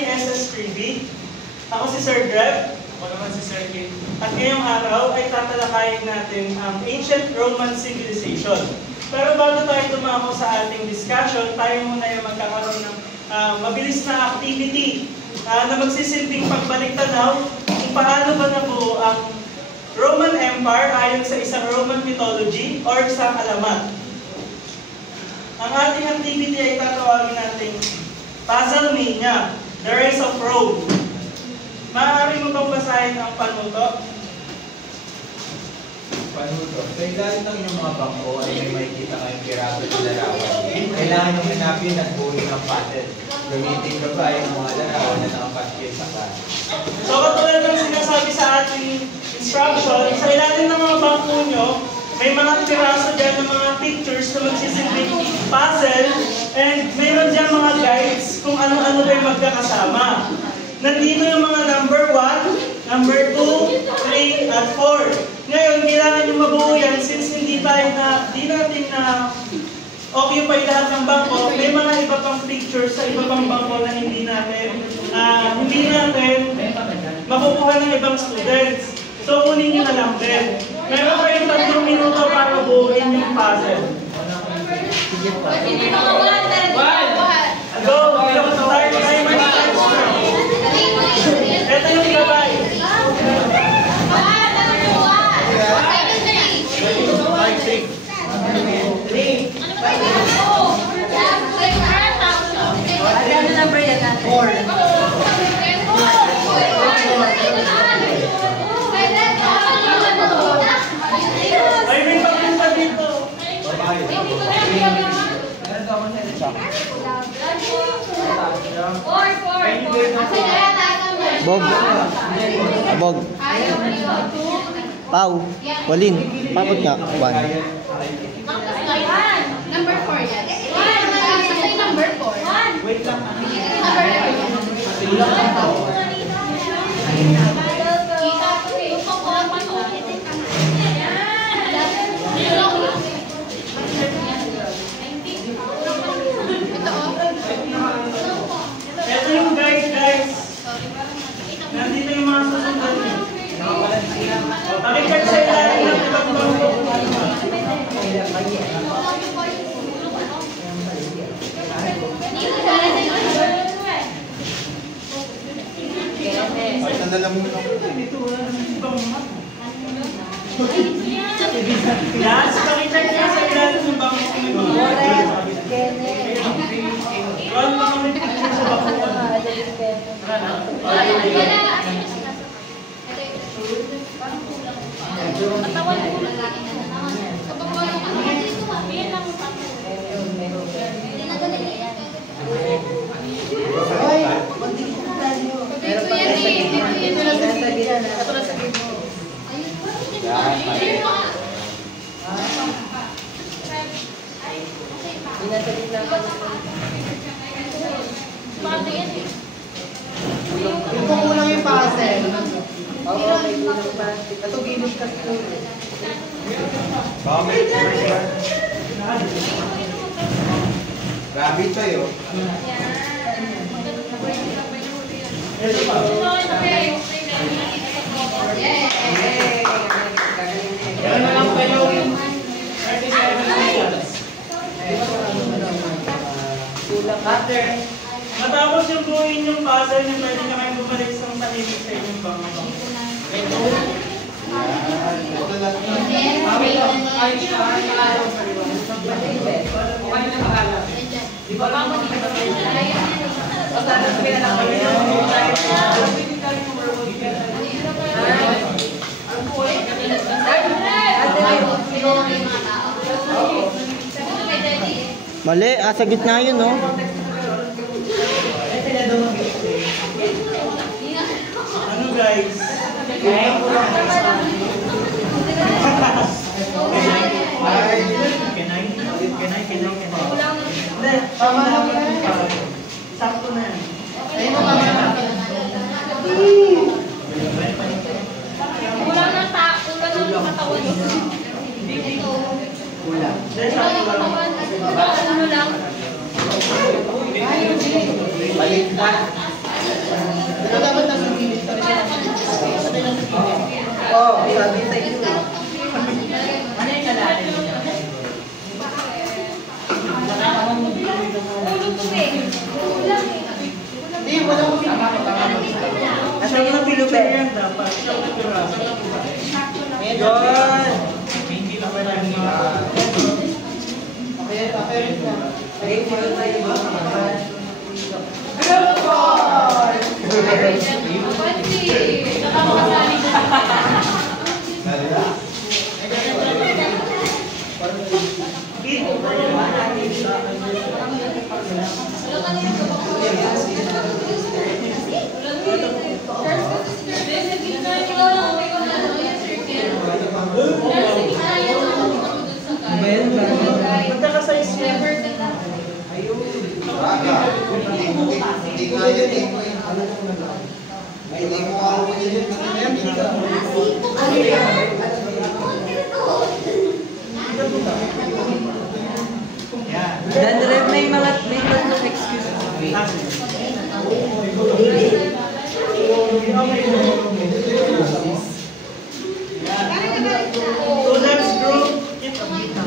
ni SS3B. Ako si Sir Greg. Ako naman si Sir Kim. At ngayong araw ay tatalakayin natin ang Ancient Roman Civilization. Pero bago tayo tumako sa ating discussion, tayo muna yung magkakaroon ng mabilis na activity na magsisilbing pagbalik tanaw kung paano ba nabuo ang Roman Empire ayon sa isang Roman mythology or sa alamat. Ang ating activity ay tatawagin natin Puzzle Mania, The Rise of Rome. Maaari mo bang basahin ang panuto? Panuto. Sa ilalim ng inyong mga bangko ay may makikita kayong piraso ng larawan. Kailangan nyo hanapin at buuin ang pattern. Gamitin nyo ba yung mga larawan na nakapaskil sa kan? So katulad ng sinasabi sa ating instruction, sa ilalim ng mga bangko nyo, may mga piraso dyan ng mga pictures na magsisilbing puzzle and mayroon dyan mga guides kung ano-ano ba yung magkakasama. Nandito yung mga number 1, number 2, 3, at 4. Ngayon, kailangan yung mabuo yan since di natin na occupy lahat ng bangko, may mga iba pang pictures sa iba pang bangko na hindi natin makukuha ng ibang students. So, kunin nyo na lang din. Meron kayong 3 minuto para buuin yung puzzle. Go! Ito yung gabay. Ano number yan natin? 4. Ay, may pagpunta dito. Bog. Abog. Pau. Walin. Pakot nga. 1. Number 4 yan. Number 4. Wait lang. Ito yung guide, guys. Nandito yung mga susundan niyo. Pakikad sa ilalim ng ibang bangko. Ay, sandala mo na. Dito wala naman ibang map. Yes, pakichat niya sa ilalim ng bangko kung may mga Ron, baka may picture sa bangko. Yung kukulang yung puzzle. Oo, may kulang pa. Ito gilis kasi ito. Rabbit tayo. Ito pa. Yan na lang kayo. 37 minutes. Matapos yung buuin yung puzzle, yung pwede na kayo bumalik sa tahimik sa inyong bangko. Mali. Sa gitna yun, no? Ano guys? Tama lang yan. Sakto na yan. Ayun ang tama na. Kulang ng katawan. Kulang. Ano lang? Balik na. Pero dapat nasa gilid pa rin siya. Sabi nasa gilid. Oo, sabi sa inyo. Ano yung kalahin niya? Hindi, wala ko Siyang na picture yan dapat. Siyang na piraso. Yun! Okay, na. Magkakasize yan. Hindi nga yun eh. Ay, hindi mo ako yun. Dan Rev, may tatlong excuse. So let's group it a bit.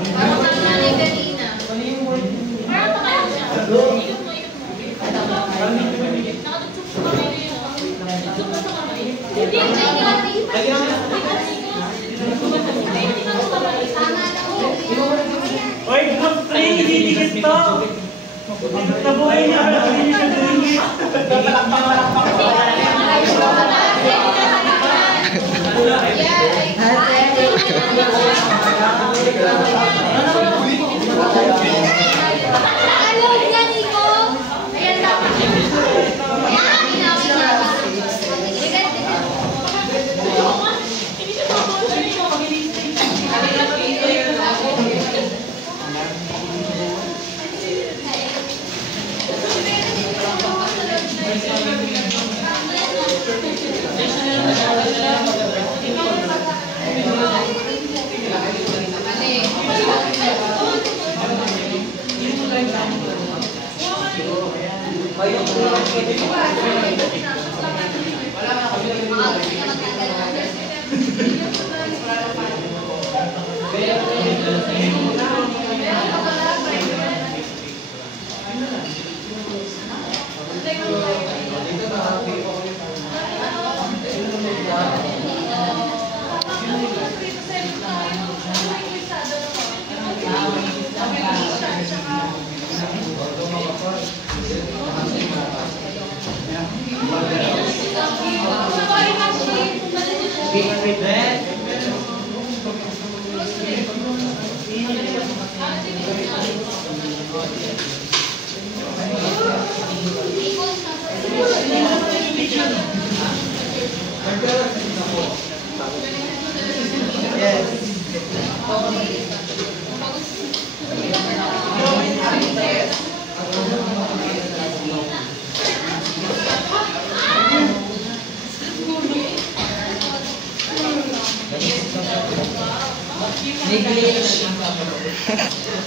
Oy, group 3, didikit to. Nabuhay niya, pero hindi niya didikit.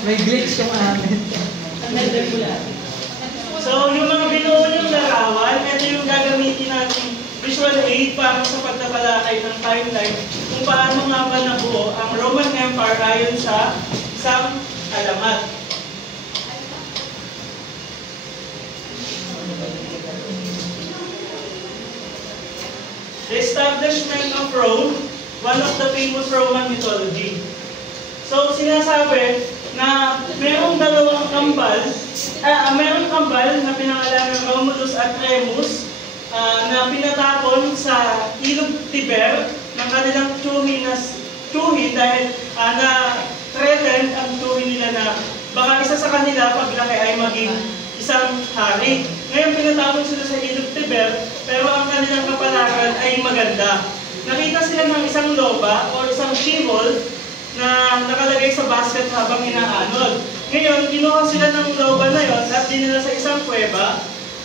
May glitch yung amin. So, yung mga binuo niyong larawan, ito yung gagamitin natin visual aid para sa pagtatalakay ng timeline kung paano nga ba nabuo ang Roman Empire ayon sa isang alamat. The establishment of Rome, one of the famous Roman mythology. So, sinasabi na mayroong dalawang kambal, mayroong kambal na pinangalan ng Romulus at Remus na pinatapon sa ilog Tiber ng kanilang tsuhi dahil na-threatened ang tsuhi nila na baka isa sa kanila paglaki ay maging isang hari. Ngayon pinatapon sila sa ilog Tiber pero ang kanilang kapalaran ay maganda. Nakita sila ng isang loba o isang she-wolf na nakalagay sa basket habang inaanod. Ngayon, kinuha sila ng loba na yon at dinala sa isang kuweba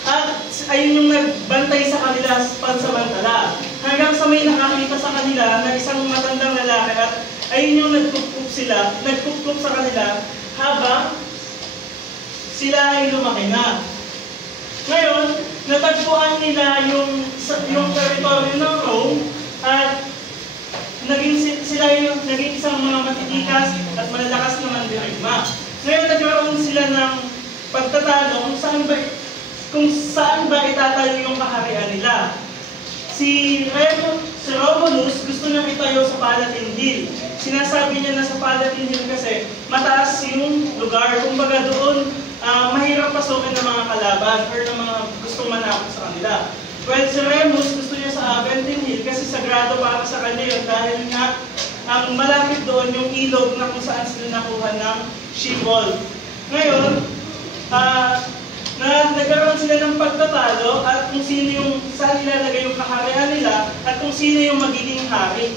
at ayun yung nagbantay sa kanila pansamantala. Hanggang sa may nakakita sa kanila na isang matandang lalaki at ayun yung nagkukup sa kanila habang sila ay lumaki na. Ngayon, natagpuan nila yung yung territory ng Rome at naging isang mga matitikas at malalakas na mandirigma. Ngayon nagkaroon sila ng pagtatalo kung saan ba itatayo yung kaharian nila. Si Romulus gusto niyang itayo sa Palatine Hill. Sinasabi niya na sa Palatine Hill kasi mataas yung lugar. Kumbaga doon, mahirap pasukin ng mga kalaban or ng mga gustong manakot sa kanila. Well, si Remus gusto niya sa Aventine Hill kasi sagrado para sa kanya yun dahil nga ang malapit doon yung ilog na kung saan sila nakuha ng Shibboleth. Ngayon, nagkaroon sila ng pagtatalo at kung sino yung saan ilalagay yung kaharian nila at kung sino yung magiging hari.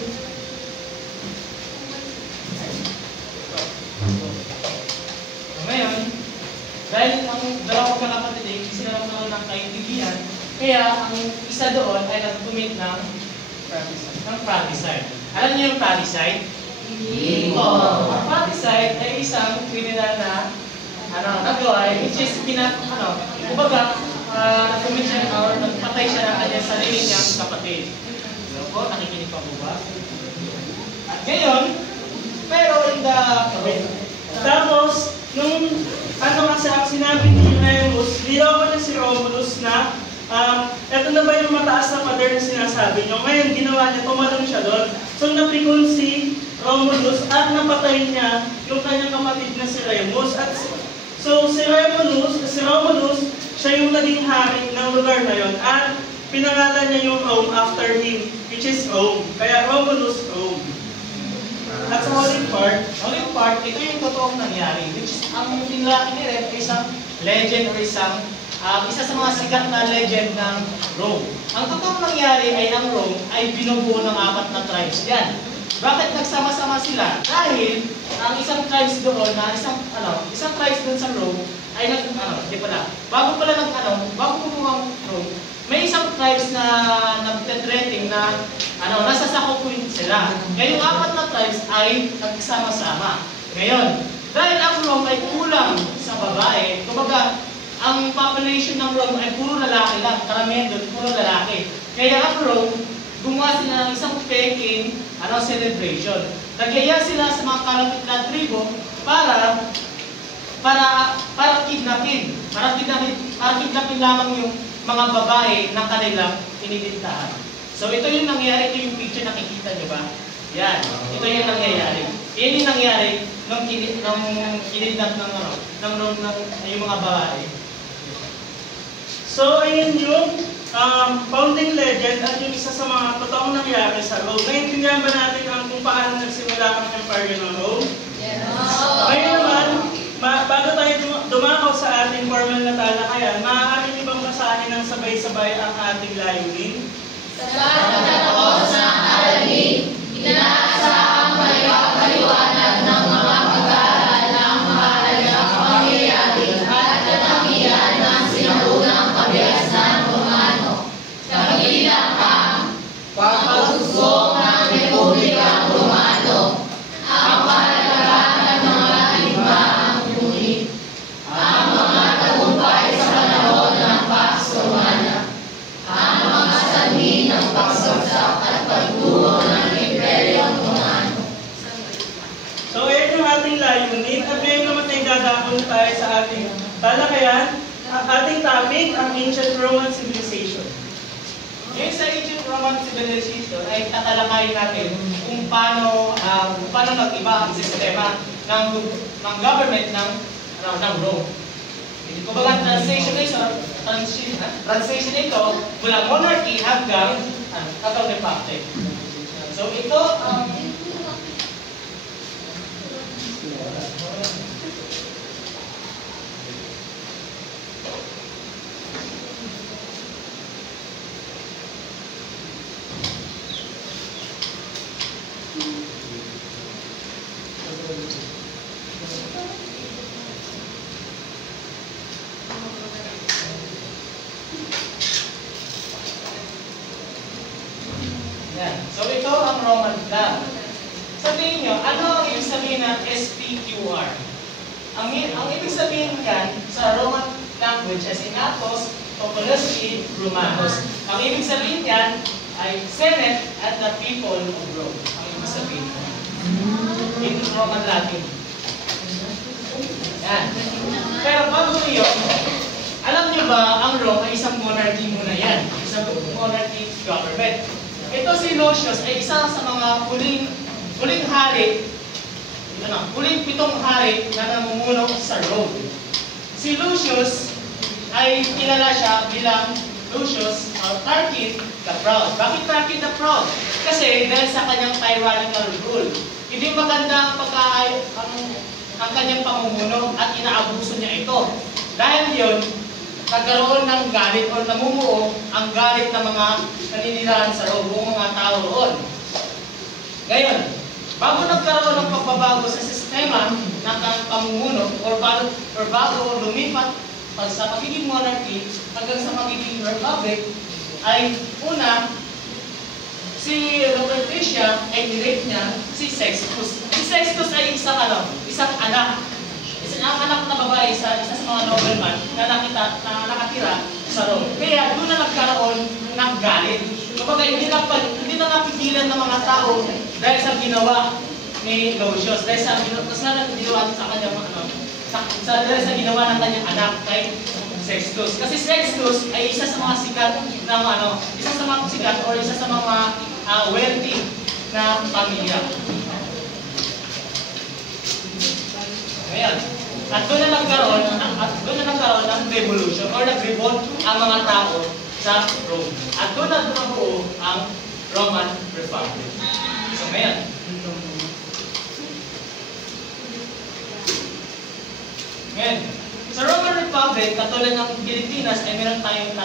Ngayon, dahil ang dalawang magkakapatid ay sila naman ng kaintindihan, kaya ang isa doon ay nag-commit ng fratricide. Alam niyo yung fratricide? Hindi po. Ang fratricide ay isang kriminal na nagawa, which is kumbaga, nag-commit siya or nagpatay siya ng kanyang sarili niyang kapatid. So po, nakikinig pa po ba? At ngayon, pero in the... Tapos, nung kasi ang sinabi ni Remus, niloko niya si Romulus na eto na ba yung mataas na pader na sinasabi niyo? Ngayon, ginawa niya, tumalon siya doon. So, napikon si Romulus at napatay niya yung kanyang kapatid na si Remus. At so, si Romulus, siya yung naging hari ng lugar na yon at pinangalan niya yung Rome after him, which is Rome. Kaya Romulus, Rome. At sa huling part, ito yung totoong nangyari, which is ang tinlaki ni Red ay isang legend or isa sa mga sikat na legend ng Rome. Ang totoong nangyari ay ang Rome ay binubuo ng 4 na tribes yan. Bakit nagsama-sama sila? Dahil ang isang tribes doon na isang tribes doon sa Rome ay bago bumuo ang Rome, may isang tribes na nagte-threatening na nasasakopin sila. Kaya yung 4 na tribes ay nagsama-sama. Ngayon, dahil ang Rome ay kulang sa babae, kumbaga, ang population ng Rome ay puro lalaki lang. Karamihan doon, puro lalaki. Kaya ang Rome, gumawa sila ng isang peking celebration. Nagyaya sila sa mga kalapit na tribo para kidnapin. Para kidnapin lamang yung mga babae na kanilang inibintahan. So ito yung nangyari, ito yung picture nakikita nyo ba? Yan, ito yung nangyayari. Yan yung nangyari nung kinidnap yung mga babae. So, ayun yung founding legend at yung isa sa mga totoong nangyari sa Rome. Naiintindihan ba natin kung paano nagsimula ang empire ng Rome? Yes. Ngayon naman, bago tayo dumakaw sa ating formal na talakayan, maaari niyo bang basahin ng sabay-sabay ang ating layunin? Sa pagkatapos ng aralin, inaasahang maliwanag ng mga pag-aaral ng mahalagang pangyayari at katangian ng sinaunang kabiyasan Romano. Kabilang ang pagsusuko ng Republikang Romano, ang pahalagahan ng mga limaang unit, ang mga tagumpay sa panahon ng Pax Romana, ang mga sanhi ng pagsagsak at pagbuo ng Imperyong Romano. So, ayan yung ating layunin at ngayon naman ay dadakon tayo sa ating talakayan. Ang ating topic, ang Ancient Roman Civilization. Ngayon sa Ancient Roman Civilization ay tatalakayin natin kung paano nag-iba ang sistema ng government ng Rome. Kumbaga, translation ito mula monarchy hanggang republic. So ito ang yan. So ito ang Roman flag. Sabihin nyo, ano ang ibig sabihin ng SPQR? Ang ibig sabihin yan sa Roman language as in Atos, Populus et Romanus. Ang ibig sabihin yan ay Senate and the people of Rome. Ang ibig sabihin. In Roman Latin. Yan. Pero bago yun, alam niyo ba, ang Rome ay isang monarchy muna yan. Isang monarchy government. Ito si Lucius ay isa sa mga huling hari, huling 7 hari na namumuno sa Rome. Si Lucius ay kilala siya bilang Lucius or Tarquin the Proud. Bakit Tarquin the Proud? Kasi dahil sa kanyang tyrannical rule. Hindi maganda ang kanyang pamumuno at inaabuso niya ito. Dahil yun, nagkaroon ng galit o namumuo ang galit ng mga naninirahan sa Rome, buong mga tao roon. Ngayon, bago nagkaroon ng pagbabago sa sistema ng pamumuno or bago lumipat sa magiging monarchy hanggang sa magiging republic, ay una, si Robert Asia ay nirate niya si Sextus. Si Sextus ay isang anak. Ang anak na babae isa sa mga nobleman na nakatira sa Rome. Kaya doon na nagkaroon ng galit. Kapag hindi na napigilan ng mga tao dahil sa ginawa ni Lucius, dahil sa ginawa sa kanyang dahil sa ginawa ng kanyang anak kay Sextus. Kasi Sextus ay isa sa mga sikat ng isa sa mga sikat o isa sa mga wealthy na pamilya. Ngayon, at doon na nagkaroon ng revolution or nag-revolt ang mga tao sa Rome. At doon na bumabuo ang Roman Republic. So ngayon, sa Roman Republic, katulad ng Pilipinas, ay meron tayong 3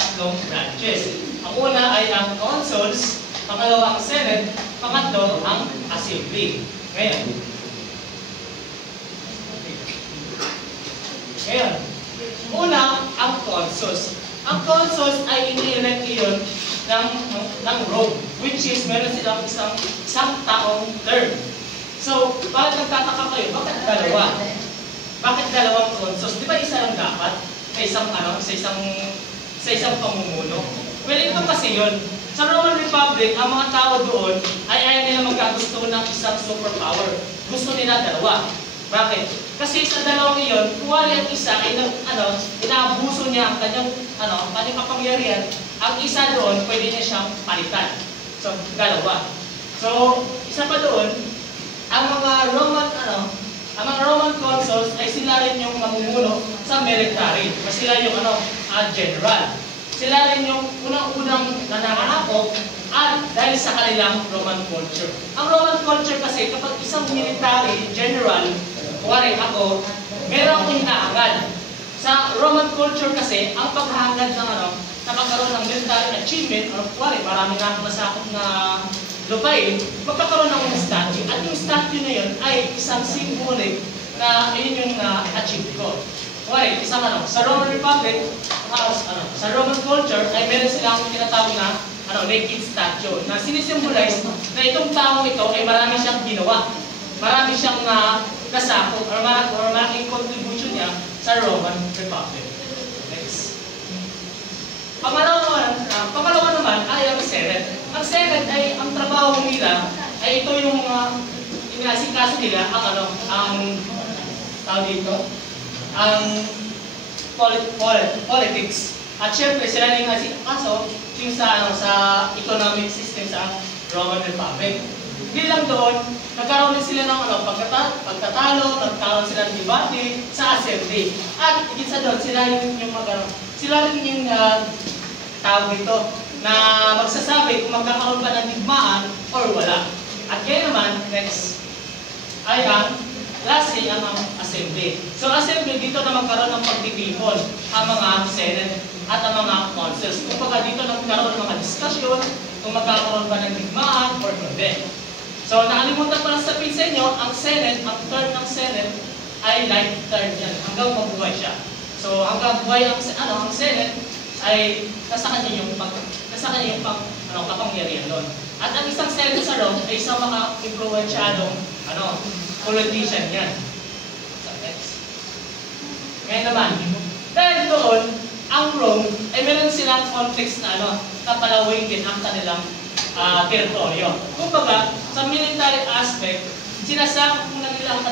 branches. Ang una ay ang consuls, pangalawa ang Senate, pangatlo ang Assembly. Ngayon, una, ang consuls. Ang consuls ay ini-elect iyon ng Rome, which is meron silang isang taong term. So, bakit nagtataka kayo? Bakit dalawa? Bakit dalawang consuls? Di ba isa lang dapat sa isang pamumuno? Well, ito kasi yun. Sa Roman Republic, ang mga tao doon ay ayaw nila magkagusto ng isang superpower. Gusto nila dalawa. Bakit? Kasi sa dalawang iyon, kuwari ang isa ay inaabuso niya ang kanyang kapangyarihan, ang isa doon pwede niya siyang palitan. So, dalawa. So, isa pa doon, ang mga Roman consuls ay sila rin yung mamumuno sa military. Sila yung general. Sila rin yung unang-unang nananakop at dahil sa kanilang Roman culture. Ang Roman culture kasi kapag isang military general, kuwari ako, meron akong hinahangad. Sa Roman culture kasi, ang paghahangad ng napagkaroon ng military achievement, or kuwari, marami na akong nasakop na lupain, magkakaroon ng statue. At yung statue na yun ay isang symbolic na yun yung na-achieve ko. Kuwari, sa Roman Republic, sa Roman culture, ay meron silang tinatawag na naked statue na sinisimbolize na itong taong ito ay marami siyang ginawa. Marami siyang nasakop or malaking contribution niya sa Roman Republic. Next. Pangalawa naman ay ang Senate. Ang Senate ay, ang trabaho nila ay ito yung inasikaso nila ang politics. At syempre sila rin asikaso yung sa economic system sa Roman Republic. Hindi lang doon, nagkaroon din sila ng pagtatalo, nagkaroon sila ng debate sa assembly. At higit sa doon, sila rin yung tawag ito na magsasabi kung magkakaroon ba ng digmaan or wala. At kaya naman, next, ay ang lastly, ang assembly. So assembly, dito na magkaroon ng pagtitipon ang mga Senate at ang mga consuls. Kung baga dito nagkaroon ng mga diskusyon kung magkakaroon ba ng digmaan or hindi. So, nakalimutan ko lang sabihin sa inyo, ang Senate, ang term ng Senate ay life term yan, hanggang mabuhay siya. So, hanggang buhay ang Senate ay nasa kanya yung kapangyarihan doon. At ang isang Senate sa Rome ay isang mga influensyadong politician yan. So, next. Ngayon naman, dahil doon, ang Rome ay meron silang conflicts na na palawikin ang kanilang teritoryo. Kumbaga, sa military aspect, sinasama muna nila ang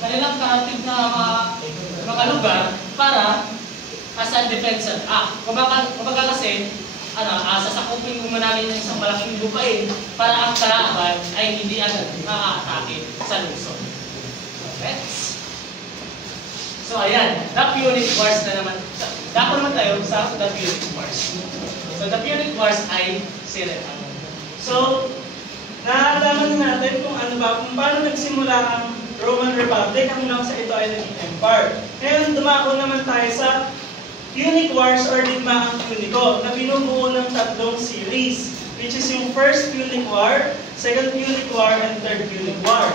kanilang karatig na mga lugar para as a defensive act. Kumbaga kasi, sasakupin mo namin yung isang malaking lupain para ang kalaban ay hindi agad makaka-atake sa lungsod. Okay? So ayan, the Punic Wars na naman. Dako naman tayo sa the Punic Wars. So the Punic Wars ay sila. So, naalaman natin kung paano nagsimula ang Roman Republic hanggang sa ito ay naging empire. Ngayon, dumako naman tayo sa Punic Wars or Digmaang Punico na binubuo ng tatlong series, which is yung First Punic War, Second Punic War, and Third Punic War.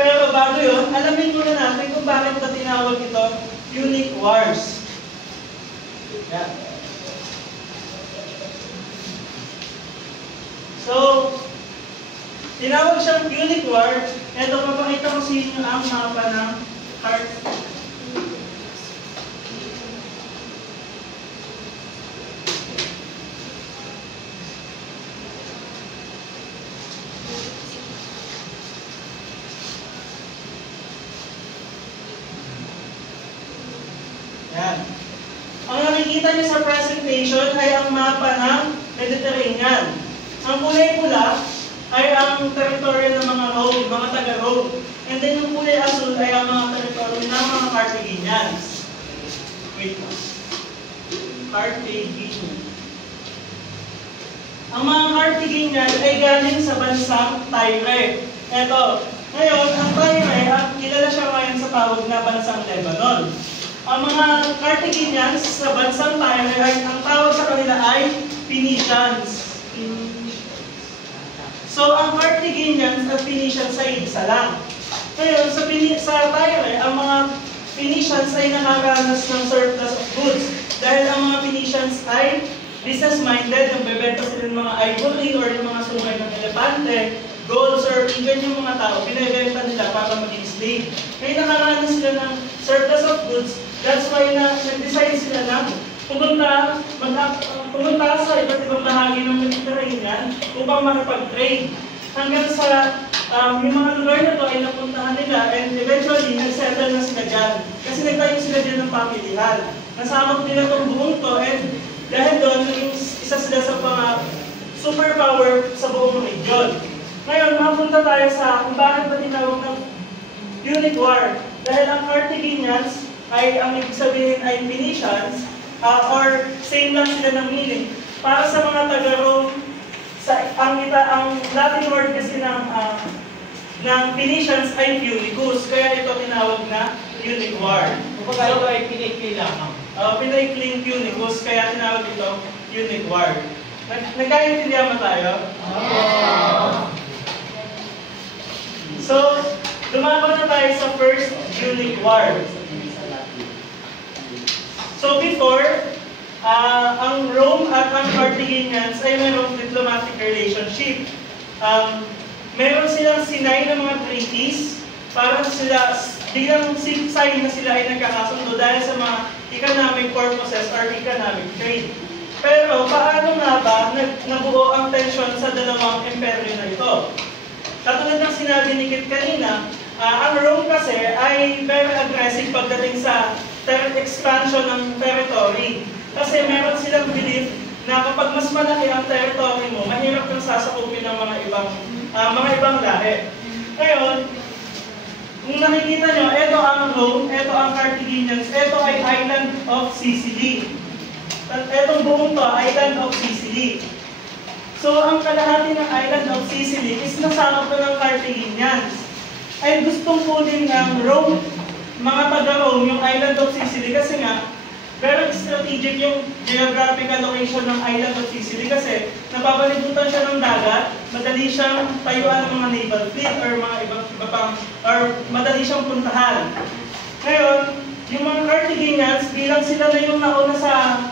Pero bago yun, alamin muna natin kung bakit na tinawag ito Punic Wars. Yeah. So, tinawag siyang Punic War. Ito, mapakita ko sa inyo ang mapa ng heart. Yan. Ang nakikita niyo sa presentation ay ang mapa ng Mediterranean. Ang kulay pula ay ang teritoryo ng mga Rome, mga taga-Rome. And then yung kulay asul ay ang mga teritoryo ng mga Carthaginians. Wait lang. Carthaginians. Ang mga Carthaginians ay galing sa bansang Tyre. Ito. Ngayon, ang Tyre, kilala siya ngayon sa tawag na bansang Lebanon. Ang mga Carthaginians sa bansang Tyre, ang tawag sa kanila ay Phoenicians. So, ang Carthaginians at Phoenicians ay isa lang. Ngayon, sa Tyre, ang mga Phoenicians ay nakaranas ng surplus of goods. Dahil ang mga Phoenicians ay business-minded, nagbebenta sila ng mga ivory or yung mga sungay ng elepante, golds, or even yung mga tao, binibenta nila para maging slave. Kaya nakaranas sila ng surplus of goods. That's why nag-decide sila na pumunta sa iba't ibang bahagi ng Mediterranean upang makipag-trade. Hanggang sa yung mga lugar na ito ay napuntahan nila and eventually nag-settle na sila dyan. Kasi nagtayo sila dyan ng pamilihan. Nasamot nila itong buong to and dahil doon, naging isa sila sa mga superpower sa buong region. Ngayon, mapunta tayo sa kung bakit ba tinawag ng Punic War. Dahil ang Carthaginians ay ang ibig sabihin ay Phoenicians, or same lang sila ng meaning. Para sa mga taga-Rome, ang Latin word kasi ng Phoenicians ay Punicus, kaya ito tinawag na Punic War. Kumbaga ito ay pinikli lamang. Pinaikling Punicus, kaya tinawag ito Punic War. Nagkaintindihan ba tayo? So, lumako na tayo sa First Punic War. So before, ang Rome at ang Carthaginians ay mayroong diplomatic relationship. Meron silang sinay ng mga treaties para sila, bilang sign na sila ay nagkakasundo dahil sa mga economic purposes or economic trade. Pero paano nga ba nabuo ang tensyon sa dalawang imperyo na ito? Katulad ng sinabi ni Kit kanina, ang Rome kasi ay very aggressive pagdating sa expansion ng territory. Kasi meron silang belief na kapag mas malaki ang territory mo, mahirap kang sasakupin ng mga ibang lahi. Ngayon, kung nakikita nyo, ito ang Rome, ito ang Carthaginians, ito ay island of Sicily. Itong buong to, island of Sicily. So, ang kalahati ng island of Sicily is nasama pa ng Carthaginians. Ay gustong kunin ng Rome, mga taga-Rome, yung island of Sicily kasi nga, very strategic yung geographical location ng island of Sicily kasi napapalibutan siya ng dagat, madali siyang tayuan ng mga naval fleet or mga iba pang, or madali siyang puntahan. Ngayon, yung mga Carthaginians, bilang sila na yung nauna sa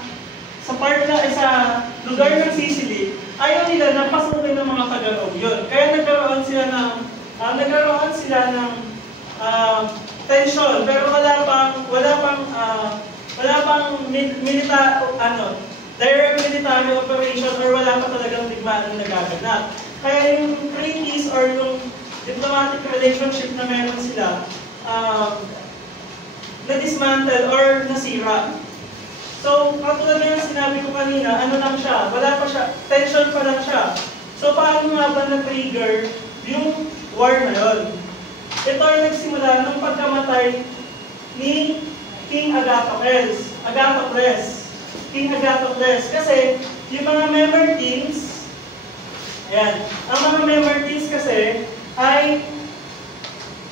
lugar ng Sicily, ayaw nila na pasukin ng mga taga-Rome yun. Kaya nagkaroon sila ng tension, pero wala pang wala pang direct military operation or wala pa talagang digmaan na nagaganap. Kaya yung treaties or yung diplomatic relationship na meron sila, na-dismantle or nasira. So, katulad nga sinabi ko kanina, ano lang siya, wala pa siya, tension pa lang siya. So, paano nga ba na-trigger yung war na yun? Ito ay nagsimula ng pagkamatay ni King Agathocles. King Agathocles. Kasi, yung mga Mamertines, ayan, ang mga Mamertines kasi ay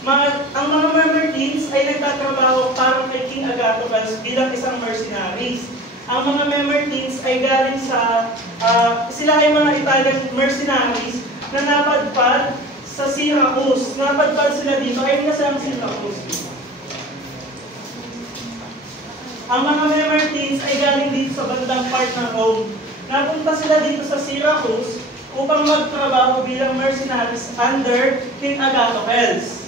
ang mga Mamertines ay nagtatrabaho para kay King Agathocles bilang isang mercenaries. Ang mga Mamertines ay galing sa, sila ay mga Italian mercenaries na napadpad sa Syracuse. Napadpad sila dito, ay nasa ang Syracuse. Ang mga Mamertines ay galing dito sa bandang part ng Rome. Napunta sila dito sa Syracuse upang magtrabaho bilang mercenaries under King Agathocles.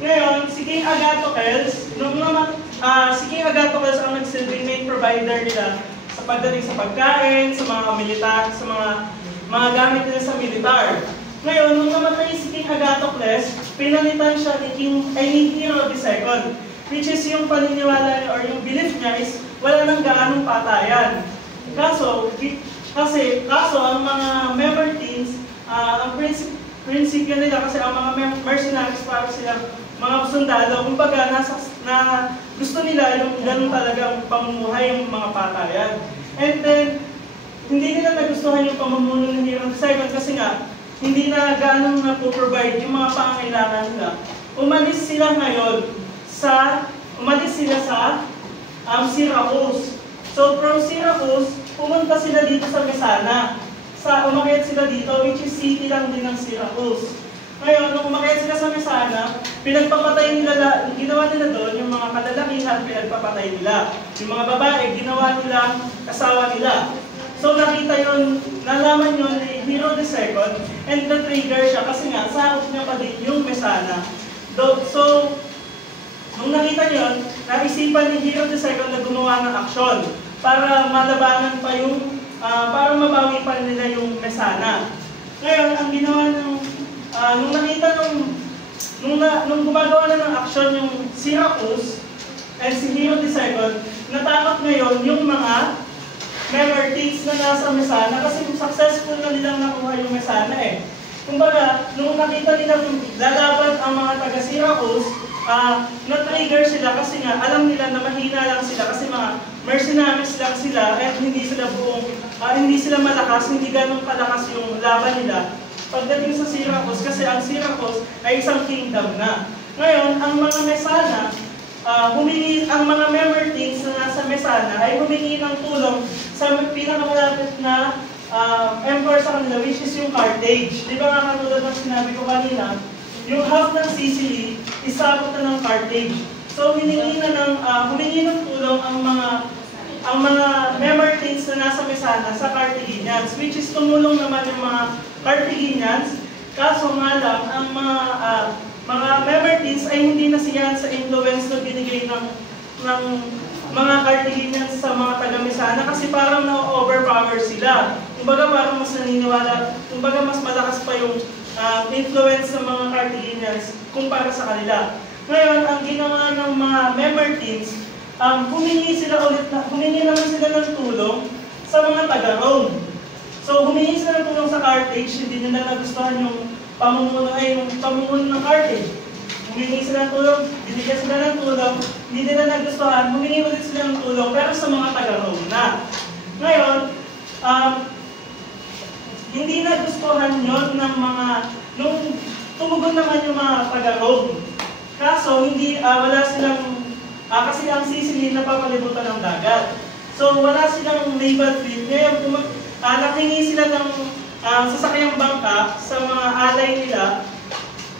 Ngayon, si King Agathocles, si King Agathocles ang nagsilbing main provider nila sa pagdating sa pagkain, sa mga militar, sa mga gamit nila sa militar. Ngayon, nung namatay si King Agathocles, pinalitan siya ni Hero II, which is yung paniniwala niya or yung belief niya is wala nang gaanong patayan. Kaso ang mga Mamertines, ang prinsipyo nila kasi ang mga mercenaries para silang mga sundalo, kumbaga gusto nila yung ganun talagang pamumuhay, yung mga patayan. And then, hindi nila nagustuhan yung pamumuno ng Hero II kasi nga, hindi na ganun na po-provide yung mga pangangailangan nila. Umalis sila sa Syracuse. So from Syracuse, pumunta sila dito sa Mesana. Umakyat sila dito, which is city lang din ng Syracuse. Ngayon, nung umakyat sila sa Mesana, pinagpapatay nila, ginawa nila doon, yung mga kalalakihan, pinagpapatay nila. Yung mga babae, ginawa nila asawa nila. So nakita yun, nalaman yun ni Hero II, and na-trigger siya kasi nga, sakop niya pa din yung Mesana. So, nung nakita yun, naisipan ni Hero II na gumawa ng aksyon para malabanan pa yung, para mabawi pa nila yung Mesana. Ngayon, ang ginawa nung nakita nung gumagawa na ng aksyon yung Syracuse and si Hero II, natakot ngayon yung mga Mamertines na nasa Mesana kasi successful na nilang nakuha yung Mesana eh. Kumbaga, nung nakita nilang lalaban ang mga taga-Syracuse, na-trigger sila kasi nga alam nila na mahina lang sila kasi mga mercenaries lang sila at hindi sila malakas, hindi ganun kalakas yung laban nila pagdating sa Syracuse kasi ang Syracuse ay isang kingdom na. Ngayon, ang mga Mesana, ang mga Mamertines na nasa Mesana ay humingi ng tulong sa pinakamalapit na emperor sa kanila, which is yung Carthage. Di ba nga katulad ng sinabi ko kanina, yung half ng Sicily, isabot na ng Carthage. So, humingi ng tulong ang mga Mamertines na nasa Mesana sa Carthaginians, which is tumulong naman yung mga Carthaginians. Kaso nga lang, ang mga Mamertines ay hindi nasiyahan sa influence na binigay ng mga Carthaginians sa mga taga-Mesana kasi parang na-overpower sila. Kumbaga parang mas naniniwala, kumbaga mas malakas pa yung influence ng mga Carthaginians kumpara sa kanila. Ngayon, ang ginawa ng mga Mamertines, humingi naman sila ng tulong sa mga taga-Rome. So, humingi sila ng tulong sa Carthage, hindi nila nagustuhan yung pamumuno ng Carthage. Humingi sila ng tulong, binigyan sila ng tulong, hindi nila nagustuhan, humingi ulit sila ng tulong, pero sa mga taga-Rome na. Ngayon, hindi nagustuhan yun ng nung tumugon naman yung mga taga-Rome. Kaso, wala silang, kasi ang Sicily napapalibutan ng dagat. So, wala silang naval fleet. Ngayon, nakingi sila ng sasakyang bangka sa mga alay nila.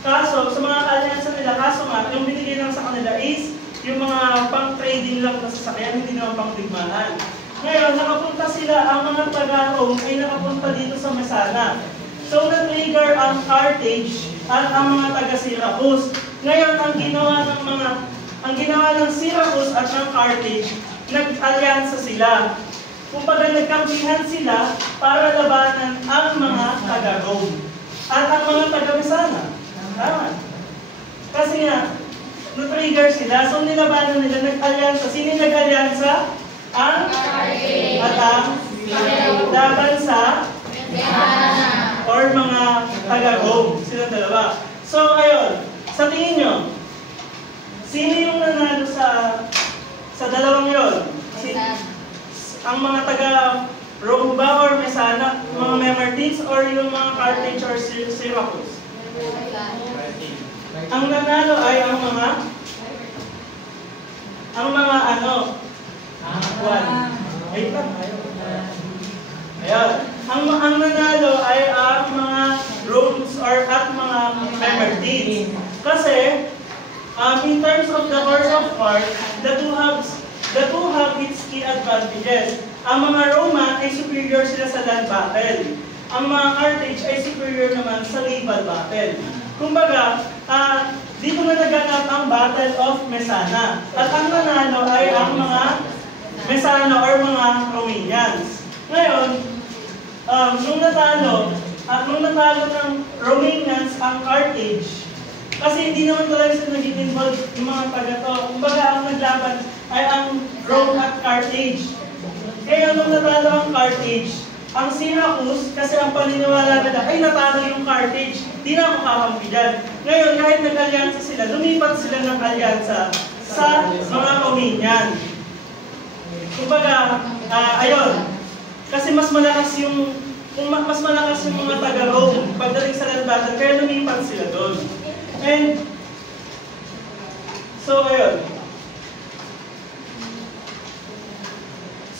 Kaso, sa mga alyansa nila, kaso nga, yung binigay lang sa kanila is yung mga pang-trading lang na sasakyan, hindi naman pang-digmaan. Ngayon, nakapunta sila, ang mga taga-Rome ay nakapunta dito sa Mesana. So, na-trigger ang Carthage at ang mga taga-Syracuse. Ngayon, ang ginawa ng mga ang ginawa ng Syracuse at ng Carthage, nag-alyansa sila. Kumbaga nagkampihan sila para labanan ang mga taga-Rome at ang mga taga-Messana. Tama. Kasi nga, na-trigger sila, so nilabanan nila, nag-alyansa. Sino nag-alyansa? Ang Carthage at ang laban sa or mga taga-Rome. Sila dalawa. So, ayun. Sa tingin nyo, sino yung nanalo sa dalawang yon? Ang mga taga-Rome ba or Messana, mga Mamertines, or yung mga Carthage or Syracuse? Ang nanalo ay ang mga ano? Wait lang. Ayan. Ang nanalo ay ang mga Romans or at mga Mamertines. Kasi, in terms of the horse of war, the two have its key advantages. Ang mga Roman ay superior sila sa land battle. Ang mga Carthage ay superior naman sa naval battle. Kumbaga, dito na naganap ang Battle of Messana. At ang nanalo ay ang mga Messana or mga Romanians. Ngayon, nung natalo ng Romanians ang Carthage, kasi hindi naman talaga sila naging involved yung mga taga-to. Kumbaga, ang naglaban ay ang Rome at Carthage. Kaya nung natalo ang Carthage, ang Syracuse, kasi ang paniniwala nila, ay natalo yung Carthage, di na makakampi dyan. Ngayon, kahit nag-alyansa sila, lumipat sila ng alyansa sa mga Romanian. Kumbaga, ayun, kasi mas malakas yung mga taga-Rome pagdating sa land battle, kaya lumipat sila doon. And, so, ayun.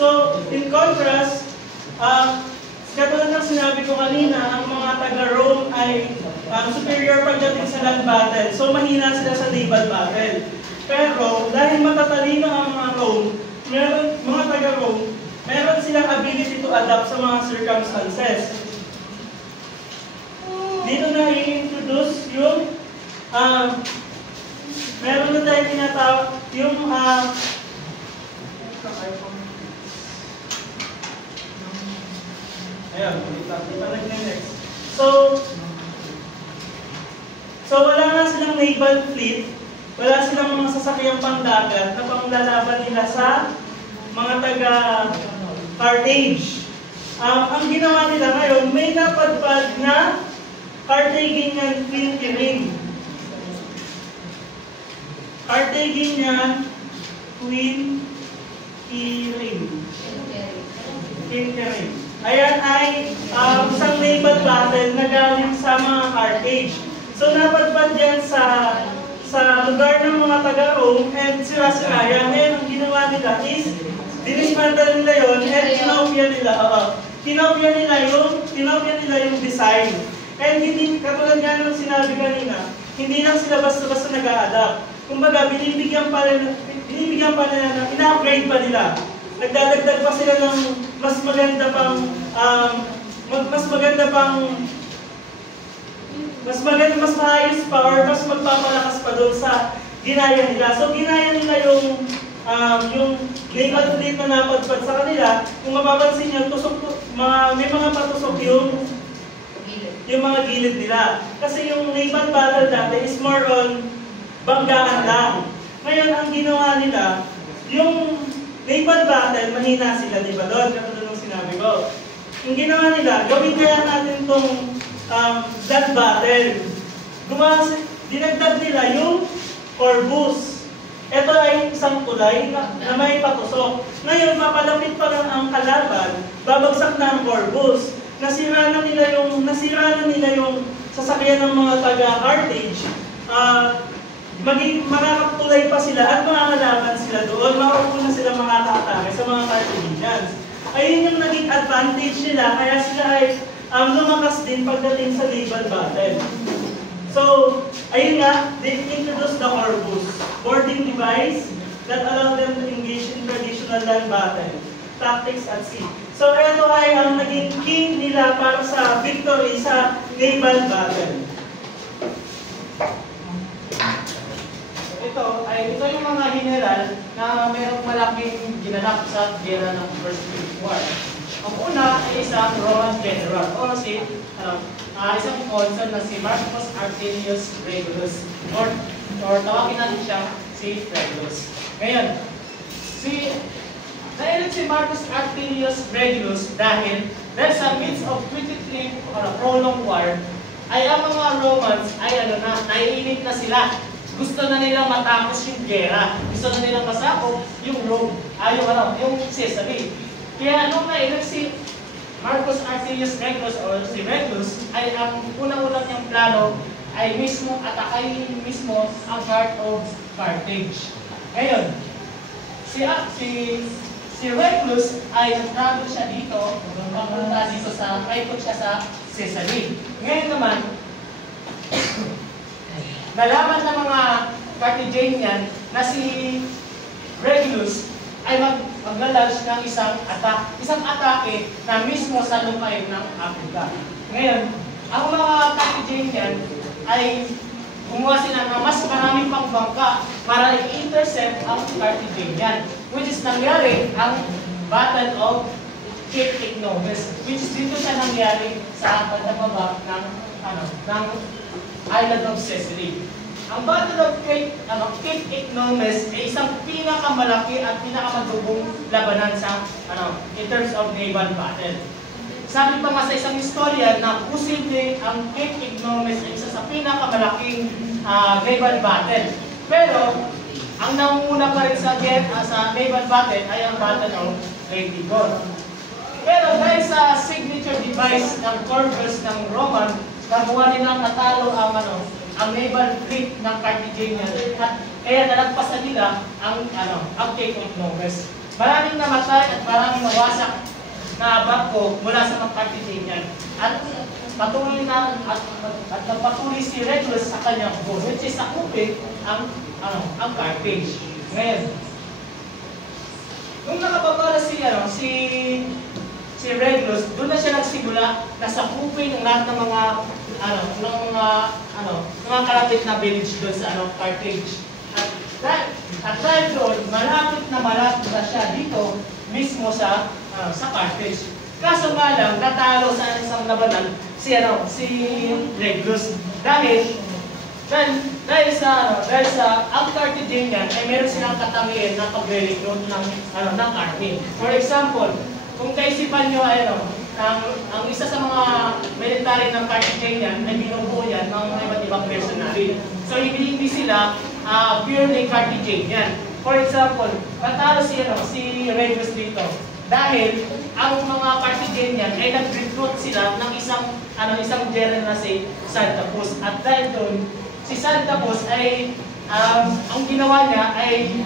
So, in contrast, katulad ng sinabi ko kanina, ang mga taga-Rome ay superior pagdating sa land battle. So, mahina sila sa naval battle. Pero, dahil matatalino ang mga mga taga-Rome, meron silang ability to adapt sa mga circumstances. Dito na i-introduce yung meron na tayo tinatawag yung ayan, next. So wala nga silang naval fleet, wala silang mga sasakyang pangdagat na panglalaban nila sa mga taga Carthage. Ang ginawa nila ngayon, may napadpad na Carthaginian quinquereme. Carthaginian quinquereme. Ayan ay isang naval battle na galing sa mga Carthage. So napadpad yan sa lugar ng mga taga-Rome and sira-sira. Ngayon ang ginawa nila is dinismantle nila yun and kinopya nila yung design. And hindi, katulad nga nung sinabi kanina, hindi lang sila basta-basta nag-a-adapt. Kumbaga, binibigyan pa nila, ina-upgrade pa nila. Nagdadagdag pa sila ng mas maayos pa or mas magpapalakas pa doon sa ginaya nila. So, ginaya nila yung naval fleet na napadpad sa kanila. Kung mapapansin nyo, may mga patusok yung mga gilid nila. Kasi yung naval battle dati is more on banggaan lang. Ngayon, ang ginawa nila, yung naval battle, mahina sila, di ba doon? Katulad ng sinabi ko. Yung ginawa nila, gawin kaya natin itong land battle. Dinagdag nila yung Corvus. Ito ay isang tulay na may patusok. Ngayon, mapalapit pa lang ang kalaban, babagsak na ang Corvus. Nasira na nila yung sasakyan ng mga taga-Carthage. Makakatulay pa sila at makakalaban sila doon. Makaupo na sila makakatake sa mga Carthaginians. Ayun yung naging advantage nila, kaya sila ay lumakas din pagdating sa naval battle. So, ayun nga, they introduced the Corvus, boarding device that allowed them to engage in traditional land battle tactics at sea. So, ito ay ang naging key nila para sa victory sa naval battle. Ito yung mga general na mayroong malaking ginanap sa gera ng First Punic War. Ang una ay isang Roman general o isang consul na si Marcus Artelius Regulus or tawagin natin siya si Regulus. Ngayon, dahil si Marcus Artelius Regulus dahil sa midst of 23 prolonged war, ay ang mga Romans ay naiinip na sila. Gusto na nilang matapos yung gera. Gusto na nilang masakop yung Rome, yung Caesarea. Kaya nung nainip si Marcus Artelius Regulus o si Regulus, ay ang unang-unang niyang plano ay mismo atakayin mismo ang heart of Carthage. Ngayon, si Regulus ay nag-travel siya dito, papunta dito paikot siya sa Caesarea. Ngayon naman, nalaman ng mga Carthaginian na si Regulus ay maglalunch ng isang atake na mismo sa lupain ng Africa. Ngayon, ang mga Carthaginian ay gumawa sila ng mas maraming pang bangka para i-intercept ang Carthaginian, which is nangyari ang Battle of Cape Ignomes, which is dito siya nangyari sa bandababa ng Island of Sicily. Ang Battle of Cape Ignomes ay isang pinakamalaki at pinakamadugong labanan sa in terms of naval battle. Sabi pa nga sa isang historian na posible ang Cape Ignomes ay isa sa pinakamalaking naval battle. Pero ang nangunguna pa rin sa naval battle ay ang Battle of Lake Digon. Pero dahil sa signature device ng Corvus ng Roman, nagawa nilang natalo ang naval fleet ng Carthaginian at kaya nalagpasan nila ang Cape Ignomes. Maraming namatay at maraming nawasak na barko mula sa mga Carthaginian. At nagpatuloy si Regulus sa kanyang goal, which is sakupin ang Carthage. Ngayon, nung nakapagpara si Regulus, doon na siya nagsimula na sakupin ang lahat ng mga kalapit na village doon sa Carthage. At dahil doon, malapit na siya dito mismo sa Carthage. Kaso nga lang, natalo sa isang labanan si Regulus. Dahil sa ang Carthaginian ay meron silang katangian na pag-recruit ng army. For example, kung kaisipan nyo ang isa sa mga military ng Carthaginian ay binubuo yan ng iba't ibang mercenary. So hindi sila purely Carthaginian. For example, natalo si Regulus dito. Dahil ang mga Carthaginian ay nag-recruit sila ng isang general na si Santapus. At dahil doon, si Santapus ay ang ginawa niya ay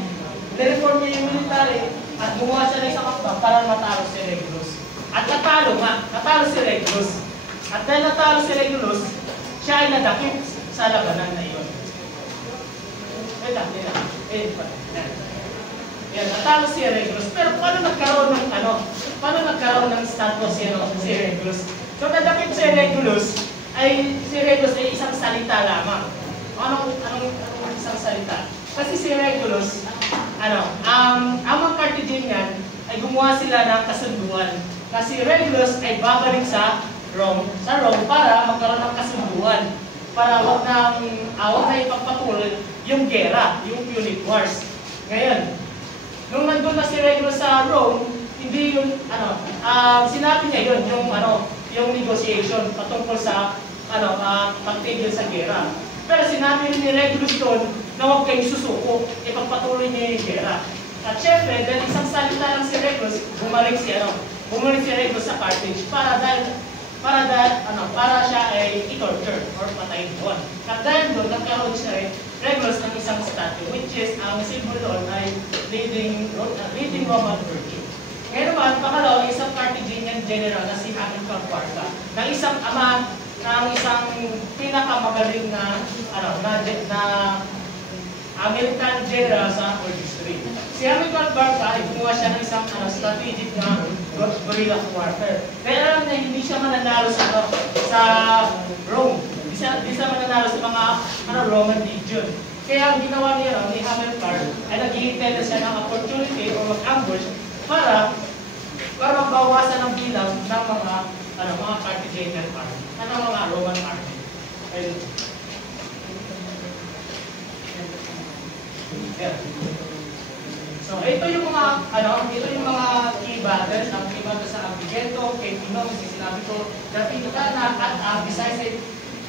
nireform niya yung military at gumawa siya ng isang akbang para matalo si Regulus. At natalo si Regulus. At dahil natalo si Regulus, siya ay nadakip sa labanan na iyon. Yan, natalo si Regulus. Pero paano nagkaroon ng status si Regulus? So nadakip si Regulus ay isang salita lamang. Anong isang salita? Kasi si Regulus, ang mga Carthaginian ay gumawa sila ng kasunduan. Kasi Regulus ay babalik sa Rome para magkaroon ng kasunduan. Para wag na ipagpatuloy yung gera, yung Punic Wars. Ngayon, nung nandun na si Regulus sa Rome, hindi yun, sinabi niya yun, yung negotiation patungkol sa, pagtigil sa gera. Pero sinabi rin ni Regulus doon na huwag kayong susuko, ipagpatuloy niya yung gera. At syempre, dahil isang salita lang si Regulus, bumalik si Regulus sa Carthage para siya ay i-torture or patayin doon. At dahil doon, nagkaroon siya rin Regulus ng isang statue, which is ang symbol doon ay leading Roman virtue. Ngayon naman, pakalaw, isang Carthaginian general na si Hamilcar Barca, ng isang ama ng isang pinakamagaling na American general sa world history. Si Hamilcar Barca ay gumawa siya ng isang strategic na guerrilla warfare. Kaya alam na hindi siya mananalo sa Rome. Hindi siya mananalo sa mga Roman legion. Kaya ang ginawa niya ni Hamilcar ay naghihintay na siya ng opportunity o mag-ambush para mabawasan ang bilang ng mga Carthaginian army, ng mga Roman army. Ayun. Yeah. So ito yung mga key battles, ang key battles sa Agrigento, kay Pino, sinabi ko, na pinaka at decisive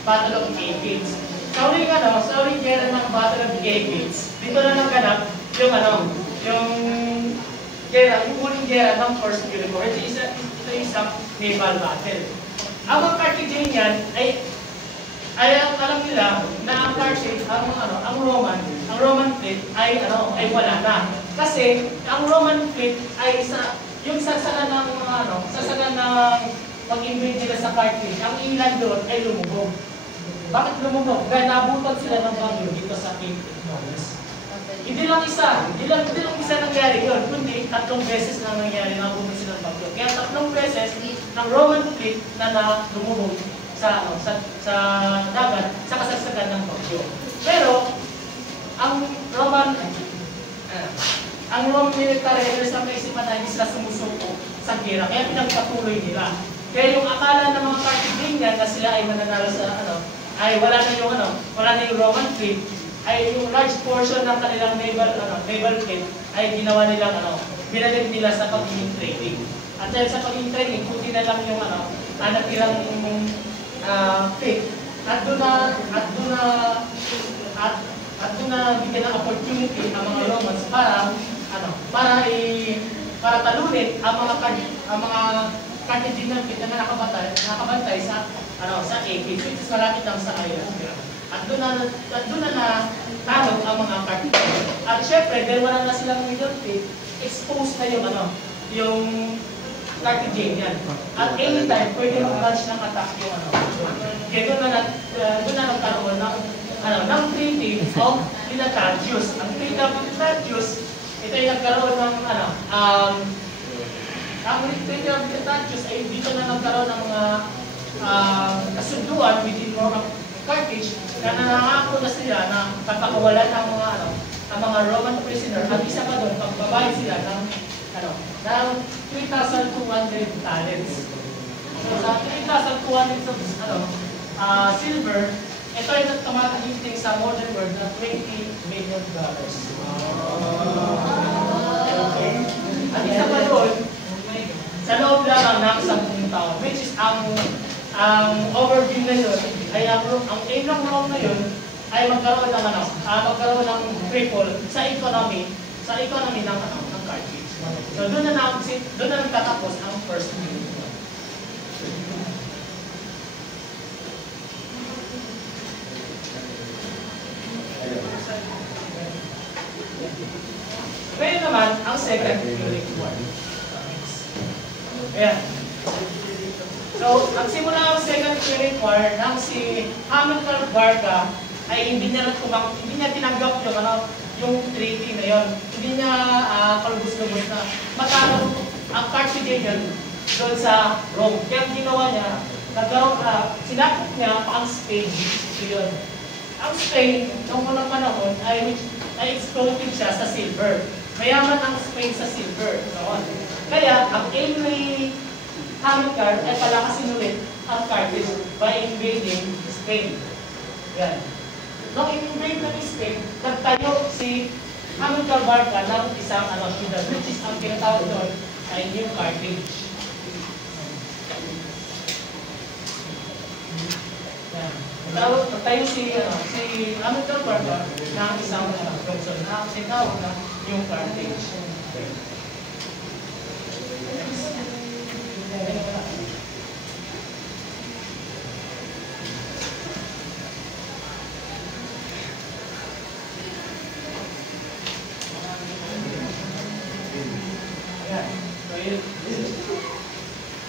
Battle of Gates. Sa uling gera ng Battle of Gates, dito na naganap yung huling gera ng First Punic War. Ito isang naval battle. Ang mga Carthaginian ay alam nila na ang Carthage, ang Roman fleet ay wala na. Kasi ang Roman fleet ay yung sasagan ng pag-invade nila sa Carthage, ang inland doon ay lumubog. Bakit lumubog? Dahil nabutan sila ng bagyo dito sa Cape Norris. Hindi lang isa nangyari yun, kundi 3 beses na nangyari na nabutan sila ng bagyo. Kaya 3 beses ng Roman fleet na lumubog sa dagat sa kasagsagan ng bagyo. Pero ang Roman military leaders na naisipan na hindi sila sumusuko sa gera, kaya pinagpatuloy nila. Kaya yung akala ng mga Carthaginian na sila ay mananalo ay wala na yung Roman fleet, ay yung large portion ng kanilang naval fleet ay ginawa nilang binalik nila sa pagiging trading. At dahil sa pagiging trading, puti na lang yung natirang fleet. At doon na bigyan ng opportunity ang mga Romans para talunin ang mga Carthaginian fleet na nakabantay sa Aegis, which is malapit lang sa Iron. At doon na natalog ang mga Carthaginian. At syempre, dahil wala na silang naval fleet, exposed na yung Carthaginian. At anytime, pwede mag-launch ng attack yung Kaya doon na nagkaroon ng Treaty of Militarius. Ang Treaty of Militarius, ito ay nagkaroon ng ang Treaty of Militarius ay dito na nagkaroon ng mga kasunduan within Roman Carthage na nangako na sila na pagpakawalan ng mga Roman prisoner at isa pa doon, pagbabayad sila ng 3,200 talents. So sa 3,200 of silver, ito ay nagtumating sa modern world na $20 million. Okay. At isa pa doon, sa loob lang ng 10 taon, which is ang overview na yun, ay ang aim ng Rome na yun ay magkaroon ng cripple sa economy ng Carthage. So doon na nagtatapos ang First Punic War. Ngayon naman ang Second Punic War. Ayan. So, ang simula ng Second Punic War nang si Hamilcar Barca ay hindi niya tinanggap yung treaty na yon. Hindi niya kalubos-lubos na matalo ang Carthaginian doon sa Rome. Kaya ang ginawa niya, sinakop niya ang Spain. So yun. Ang Spain, noong unang panahon, ay exploited siya sa silver. Mayaman ang Spain sa silver. Kaya, ang aim ni Hamilcar ay palakasin ulit ang Carthage by invading Spain. Yan. Nung in-invade ng Spain, nagtayo si Hamilcar Barca ng isang syudad, which is ang tinatawag doon ay New Carthage. Yan. Nagtayo si Hamilcar Barca ng isang lungsod na tinatawag na New Carthage.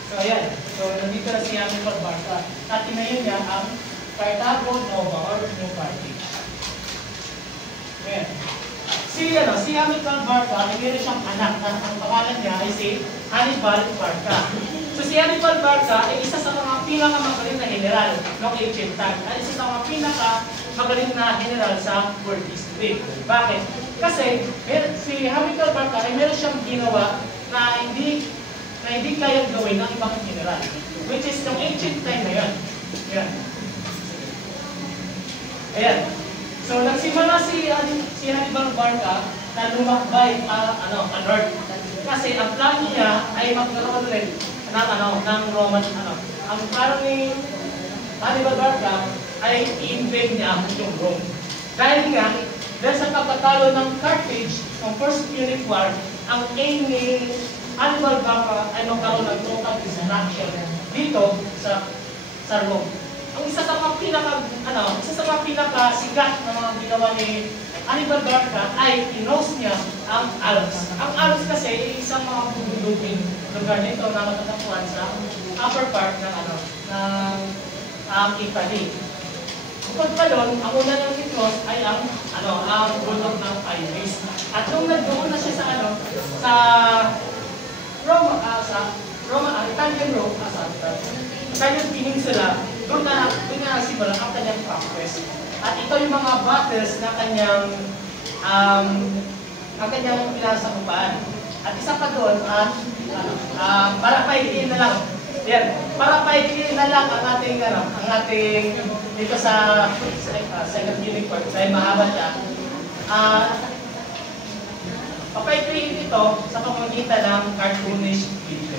So ayan. So nandito na si Hamilcar Barca. At tinayin niya ang Carthago Nova or New Carthage. Ayan. Si Hamilcar Barca, mayroon siyang anak na ang pangalan niya ay si Hannibal Barca. So si Hannibal Barca ay isa sa mga pinakamagaling na general ng ancient time. Ay isa sa mga magaling na general sa world history. Bakit? Kasi si Hannibal Barca ay meron siyang ginawa na hindi kayang gawin ng ibang general, which is yung ancient time na yun. Yan. Ayan. So nagsimula si Hannibal Barca na lumakbay north. Kasi ang plano niya ay magkaroon rin ng Roman Ang plano ni Hannibal Barca ay i-invade niya yung Rome. Dahil sa pagkatalo ng Carthage ng First Punic War, ang aim ni Hannibal Barca ay magkaroon ng total destruction dito sa Rome. Ang isa sa mga pinakasigat na mga ginawa ni Hannibal Barca ay pinost niya ang Alps. Ang Alps kasi ay isang mga bubunduging lugar nito na matatagpuan sa upper part ng Italy. Bukod pa yun, ang una ng pinost ay ang bulok ng Pyrenees. At nung nagdoon na siya sa Italian Peninsula, doon na nagsimula ang kanyang conquest. At ito yung mga battles na kanyang pinasakupaan. At isa pa doon, para paigilin na lang. Yan, para paigilin na lang ang ating dito sa Second Punic War, dahil mahaba siya. Papaigilin ito sa pamamagitan ng cartoonish video.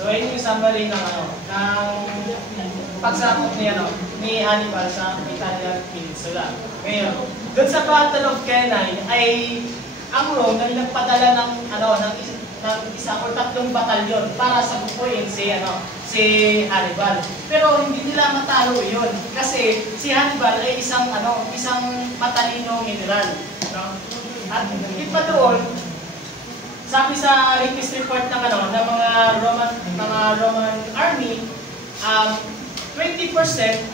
So, ayun yung summary ng pagsakop ni Hannibal sa Italian Peninsula. Ngayon, doon sa Battle of Cannae ay ang Rome ay nagpadala ng isang o tatlong batalyon para sabukuin si Hannibal. Pero hindi nila matalo iyon kasi si Hannibal ay isang matalino general, no? At higit pa doon, sabi sa latest report ng mga Roman army, 20%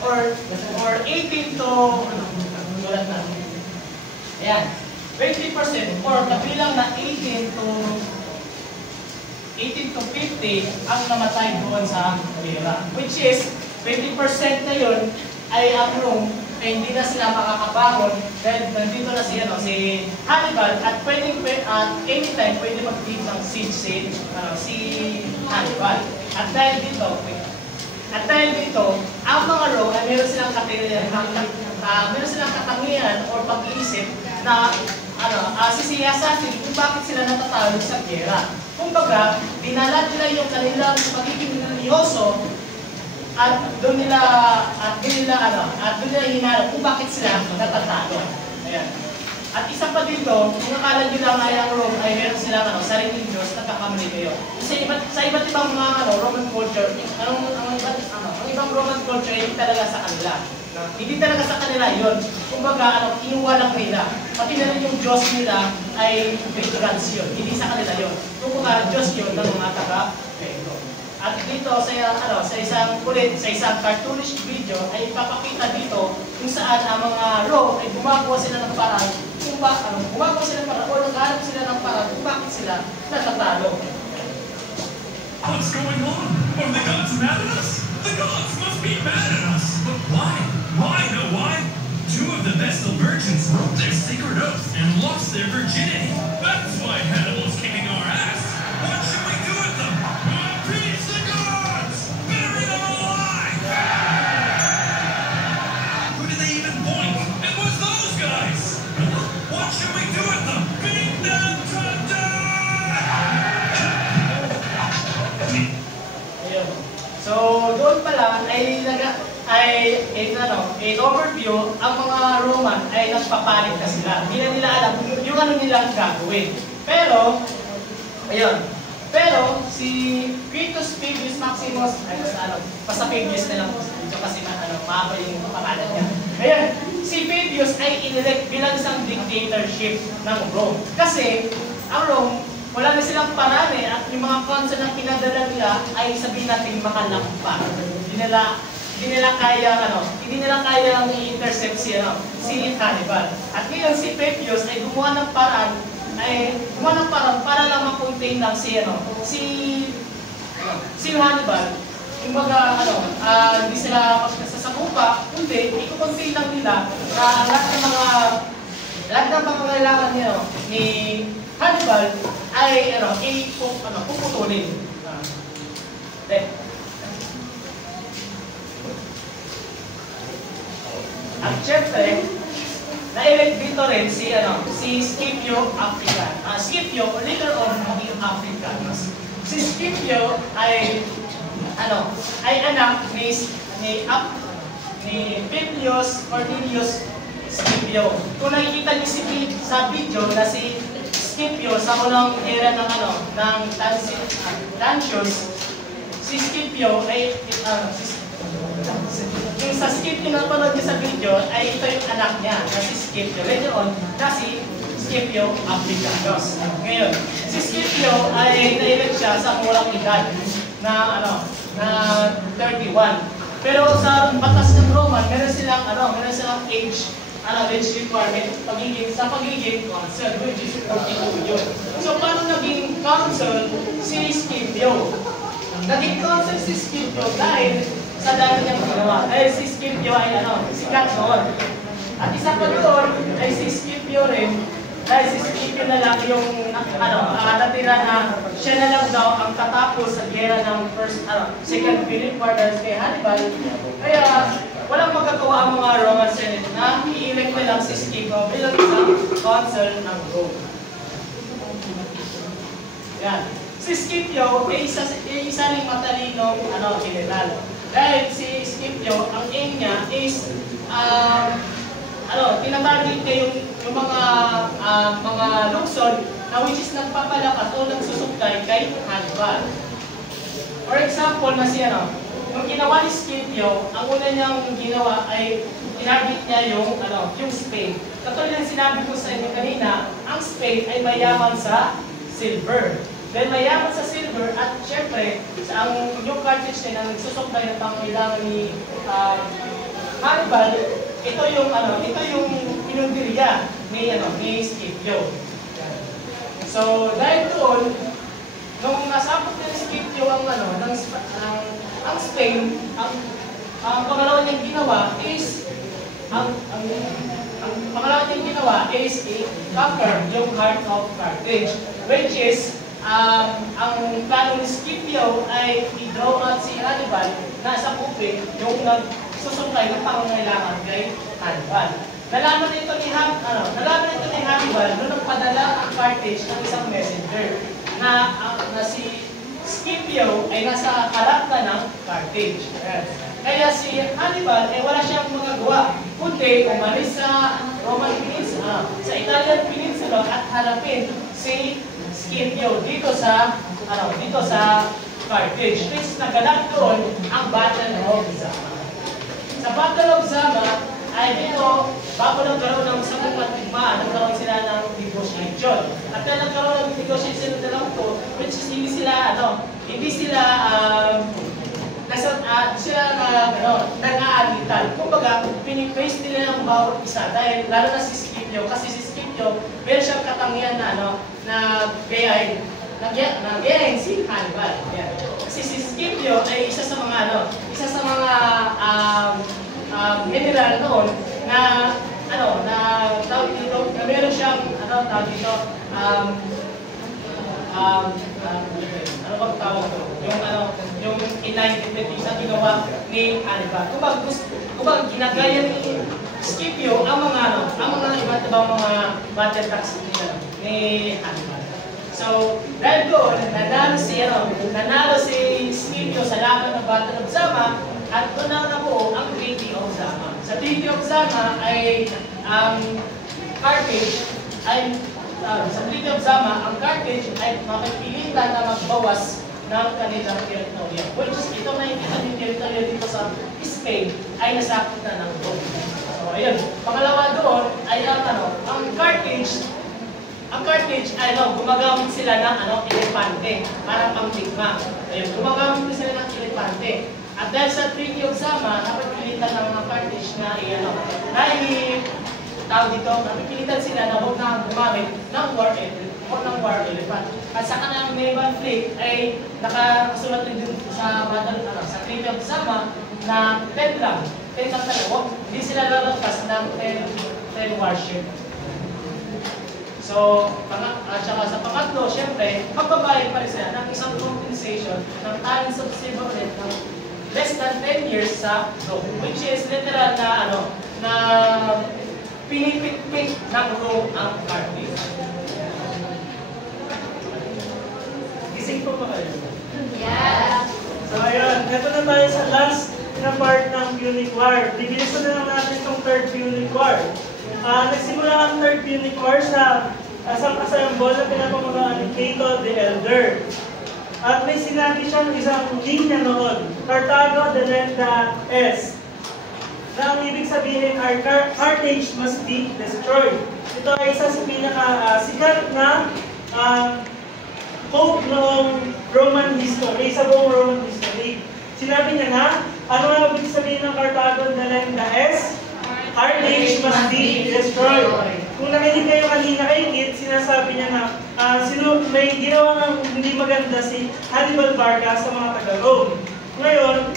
or 18 to ayan, 20% or kabilang na 18 to 50 ang namatay doon sa gera. Which is 20% na yun ay ang Rome ay hindi na sila makakabangon dahil nandito na si Hannibal at anytime pwede mag-lead ng siege si Hannibal. At dahil dito, ang mga Rome ay meron silang katangian o pag-iisip na sisiyasatin kung bakit sila natatalo sa gera. Kumbaga, dinala nila yung kanilang pagiging religyoso at doon nila hinanap kung bakit sila natatalo. Ayan. At isa pa dito, kung akala nyo lang ay ang Rome ay meron silang sariling Diyos, nagkakamali kayo. Sa iba't ibang mga Roman culture, ang ibang Roman culture ay hindi talaga sa kanila. Hindi talaga sa kanila yun. Kumbaga, kinuha lang nila. Pati na rin yung Diyos nila ay Greek gods yun. Hindi sa kanila yun. Kumbaga, Diyos yun ng mga taga-Pedro. At dito sa isang cartoonish video ay ipapakita dito kung saan ang mga Rome ay gumagawa sila ng paraan o naghahanap sila ng paraan kung bakit sila natatalo. What's going on? Are the gods mad at us? The gods must be mad at us! But why? Why? No, why? Two of the Vestal virgins broke their sacred oath and lost their virginity. That's why Hannibal's kicking our ass. What should we do with them? Appease the gods! Bury them alive! Who did they even point? It was those guys! What should we do with them? Beat them to death! Ayun. in overview, ang mga Roman ay nagpapanik na sila. Hindi na nila alam yung ano nilang gagawin. Pero, ayun. Pero, si Quintus Fabius Maximus, basta Fabius na lang po dito kasi mahaba yung pangalan niya. Ayan, si Fabius ay inelect bilang isang dictatorship ng Rome. Kasi, ang Rome, wala na silang paraan at yung mga consul na pinadala nila ay sabihin natin makalampa. Hindi nila kaya i-intercept si Hannibal. At ngayon si Fabius ay gumawa ng paraan para lang ma-contain lang si Hannibal. Kumbaga hindi sila magsasakupa, kundi i-contain lang nila na lahat ng mga kailangan ni Hannibal ay puputulin. At syempre, na-elect dito rin si Scipio African. Scipio, later on, maging Africanus. Si Scipio ay anak ni Publius Cornelius Scipio. Kung nakikita niyo sa video na si Scipio sa unang era ng Tancius, si Scipio ay yung sa Scipio na panood niyo sa video ay ito yung anak niya na si Scipio. Later on, na si Scipio Africanus. Ngayon, si Scipio ay na-elect siya sa murang edad na 31. Pero sa batas ng Roman, meron silang age requirement sa pagiging consul, which is 42 yun. So, paano naging consul si Scipio? Naging consul si Scipio dahil sa dami niyang ginawa. Dahil si Scipio ay sikat noon. At isa pa doon ay si Scipio rin, dahil si Scipio na lang yung natira na siya na lang daw ang tatapos sa gera ng Second Philip War kay Hannibal. Kaya walang magagawa ang mga Roman Senate na i-elect na lang si Scipio bilang isang consul ng Rome. Yan. Si Scipio ay isa ring matalinong general. Dahil si Scipio, ang aim niya is tinatarget niya yung mga luksod na which is nagpapalakas o nagsusupply kay Hannibal. For example, yung ginawa ni Scipio, ang una niyang ginawa ay tinarget niya yung Spain. Katulad ng sinabi ko sa inyo kanina, ang Spain ay mayaman sa silver. Dahil mayaman sa silver at syempre, yung Carthage na nagsusupply ng pangailangan ni Hannibal, ito yung pinundirya ni Scipio. So, dahil doon, nung nasabot na ni Scipio ang Spain, ang pangalawa niyang ginawa is i-conquer yung heart of Carthage, which is ang plano ni Scipio ay i-draw out si Hannibal na sa kupit yung nagsusupply ng pangangailangan kay Hannibal. Nalaman ito ni Hannibal nung nagpadala ang Carthage ng isang messenger na si Scipio ay nasa harap ng Carthage. Kaya si Hannibal ay wala siyang magagawa kundi umalis sa Roman Peninsula, sa Italian Peninsula at harapin si Scipio dito sa Carthage. Which naganap doon ang Battle of Zama. Sa Battle of Zama ay dito, bago nagkaroon ng isang pagtigmaan, nagkaroon sila ng negotiation. At kaya nagkaroon ng negotiation na lang ito, which is hindi sila nag-aalitan. Kumbaga, pinipraise nila ng bawat isa dahil lalo na si Scipio, kasi si Scipio, meron siyang katangian na gayahin si Hannibal. Yeah. Kasi si Scipio ay isa sa mga general noon na tawag dito, na meron siyang ano bang tawag ito? Yung in 1920s na ginawa ni Hannibal. Kumbaga ginagaya ni Scipio ang mga iba't ibang mga battle tactics ni Hannibal. So, dahil doon, nanalo si Scipio sa laban ng Battle of Zama, at doon na nabuo ang Treaty of Zama. Sa Treaty of Zama ay ang Carthage ay sa Treaty of Zama, ang Carthage ay mapipilitan na magbawas ng kanilang teritoryo. Which is, ito nakikita yung teritoryo dito sa Spain ay nasakop na ng Rome. So, ayun. Pangalawa doon ay ang Carthage ay gumagamit sila ng elepante para pangdigma. Ayun, gumagamit sila ng elepante. At dahil sa Treaty of Zama, napipilitan ng mga Carthage na napipilitan sila na huwag na gumamit ng war elephant. At sa kanilang naval fleet ay nakasulat din sa Treaty of Zama na 10 lang talaga. Hindi sila lalagpas ng 10 warship. So, at saka sa pangatlo, syempre, magbabayad pa rin sila ng isang compensation ng talents of silver rate ng less than 10 years sa Rome, which is literal na pinipit-pit ng Rome ang Carthage. Gising po ba kayo? Yeah. So ayun, ito na tayo sa last na part ng Punic War. Bibilisan na lang natin itong Third Punic War. Nagsimula ang Third Punic War sa assemble na pinapamagaan ni Cato the Elder. At may sinabi siyang isang linya noon, Carthago delenda est, na ang ibig sabihin ay Carthage must be destroyed. Ito ay isa sa pinaka-sikat na quote noong Roman history, sa buong Roman history. Sinabi niya na, ano ang ibig sabihin ng Carthago delenda est? Carthage must be destroyed. Kung nakinig kayo kanina kay Kit, sinasabi niya na may ginawa ng hindi maganda si Hannibal Barca sa mga taga-Rome. Ngayon,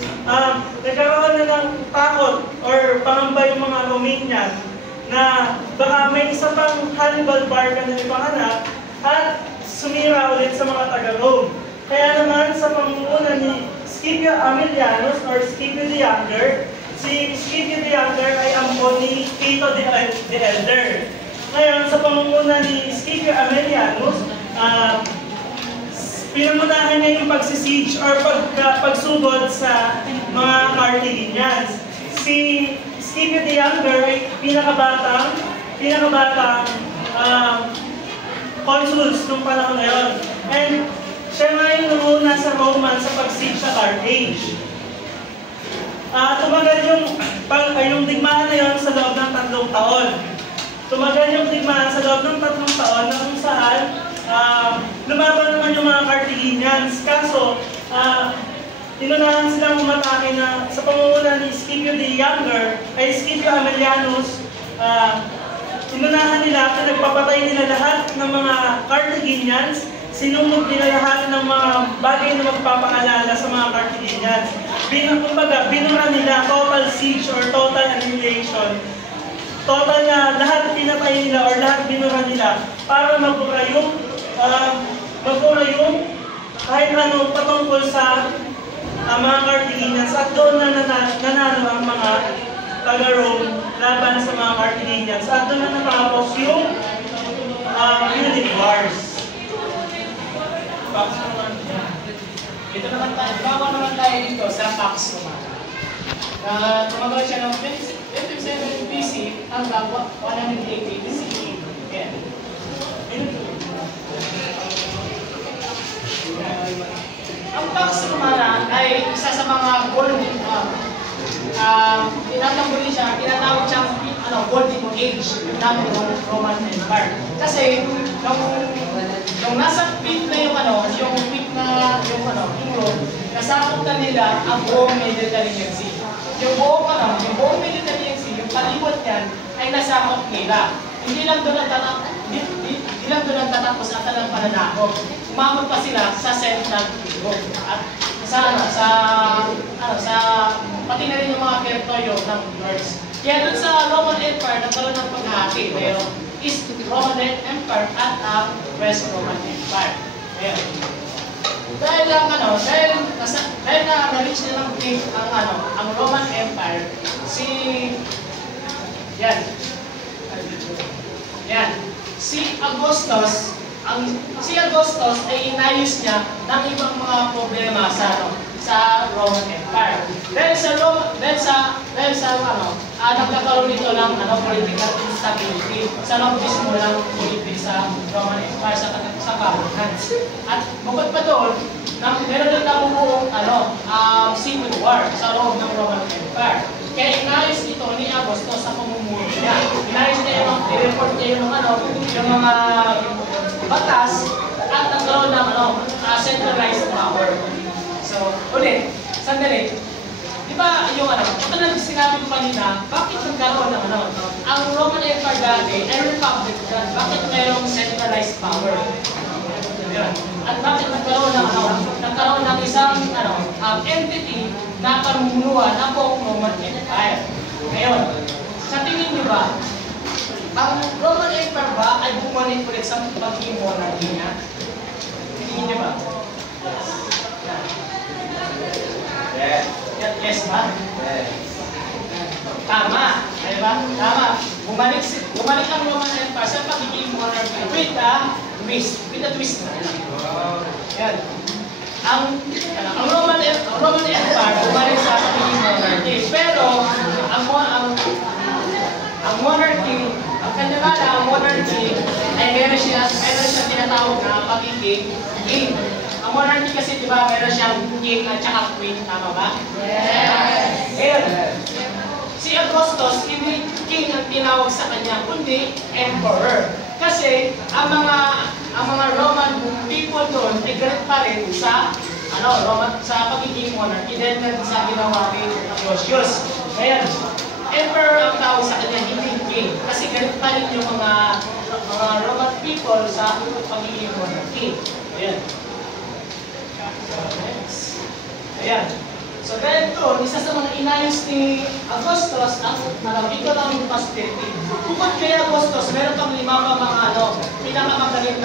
nagkaroon na ng takot or pangamba yung mga Romanian na baka may isa pang Hannibal Barca na ipanganak at sumira ulit sa mga taga-Rome. Kaya naman sa pamumuno ni Scipio Aemilianus or Scipio the Younger, si Scipio the Younger ay ampon ni Cato the Elder. Ngayon, sa pamumuno ni Scipio Aemilianus, pinamunahan niya yung pagsisiege or pagsugod sa mga Carthaginians. Si Scipio the Younger ay pinakabatang consuls nung panahon na yun. And siya nga yung numuna sa Roman sa pag-siege sa Carthage. Tumagal yung digmaan na yun sa loob ng 3 taon. Tumagal yung digmaan sa loob ng 3 taon na kung saan lumaban naman yung mga Carthaginians. Kaso, inunahan silang umatake na sa pamumuno ni Scipio the Younger, ay Scipio Aemilianus, inunahan nila at nagpapatay nila lahat ng mga Carthaginians, sinunod nila lahat ng mga bagay na magpapaalala sa mga Carthaginians. Kumbaga, binura nila total siege or total annihilation. Total na lahat pinatay nila or lahat binura nila para mabura yung kahit anong patungkol sa mga Carthaginians at doon na nanalo ang mga taga-Rome laban sa mga Carthaginians at doon na natapos yung Punic Wars. Pax Romana. Ito naman tayo, bawa naman tayo dito sa Pax Romana. Tumagal siya ng 27 BC hanggang 180 BC. Yan. Ang Pax Romana ay isa sa mga golden tinatawag siyang golden age ng Roman Empire. Kasi nung nasa peak na yung Rome, nasakop na nila ang buong Mediterranean Sea. Yung buong Mediterranean Sea, yung palibot niyan ay nasakop nila. Hindi lang doon ang tatapos at ang pananakop. Umabot pa sila sa Central Europe at pati na rin yung mga territoryo ng North. Kaya doon sa Roman Empire, nagkaroon ng paghahati. Mayroong East Roman Empire at ang West Roman Empire. Ayan. Dahil na-reach na ng peak ang Roman Empire, si Augustus si Augustus ay inayos niya ng ibang mga problema sa Roman Empire. Dahil sa nagkakaroon nito ng political instability sa loob mismo ng politics sa Roman Empire sa common hands. At bukod pa doon, meron din nabubuong civil war sa loob ng Roman Empire. Kaya inayos ito ni Augustus sa pamumuno niya. Inayos niya i-report niya yung mga batas at nagkaroon ng centralized power. So, ulit, sandali. Di ba yung ito na sinabi ko kanina, bakit nagkaroon ng ang Roman Empire dati ay republic dyan? Bakit mayroong centralized power? At bakit nagkaroon ng isang entity na pamumunuan ng buong Roman Empire? Ngayon, sa tingin nyo ba, ang Roman Empire ba ay bumalik ulit sa pagiging monarchy niya? Tingin nyo ba? Yes. Yes ba? Yes. Tama. Ay ba? Tama. Bumalik ang Roman Empire sa pagiging monarchy with a twist. Yan. Ang Roman Empire bumalik sa pagiging monarchy. Pero ang monarchy, ang monarchy ay meron siya tinatawag na pagiging king. Ang monarchy kasi, di ba, meron siyang king at saka queen, tama ba? Yes! Ngayon, si Augustus, hindi king ang tinawag sa kanya, kundi emperor. Kasi, ang mga Roman people doon, ay galit pa rin sa pagiging monarchy, dahil meron sa ginawa ni Theodosius. Ngayon, emperor ang tawag sa kanya, hindi king. Kasi galit pa rin yung mga Roman people sa pagiging monarchy. Ayan. Ayan. So dahil doon, isa sa mga inayos ni Augustus, ito lang yung posterity. Bukod kay Augustus, meron pang lima pa mga pinakamagaling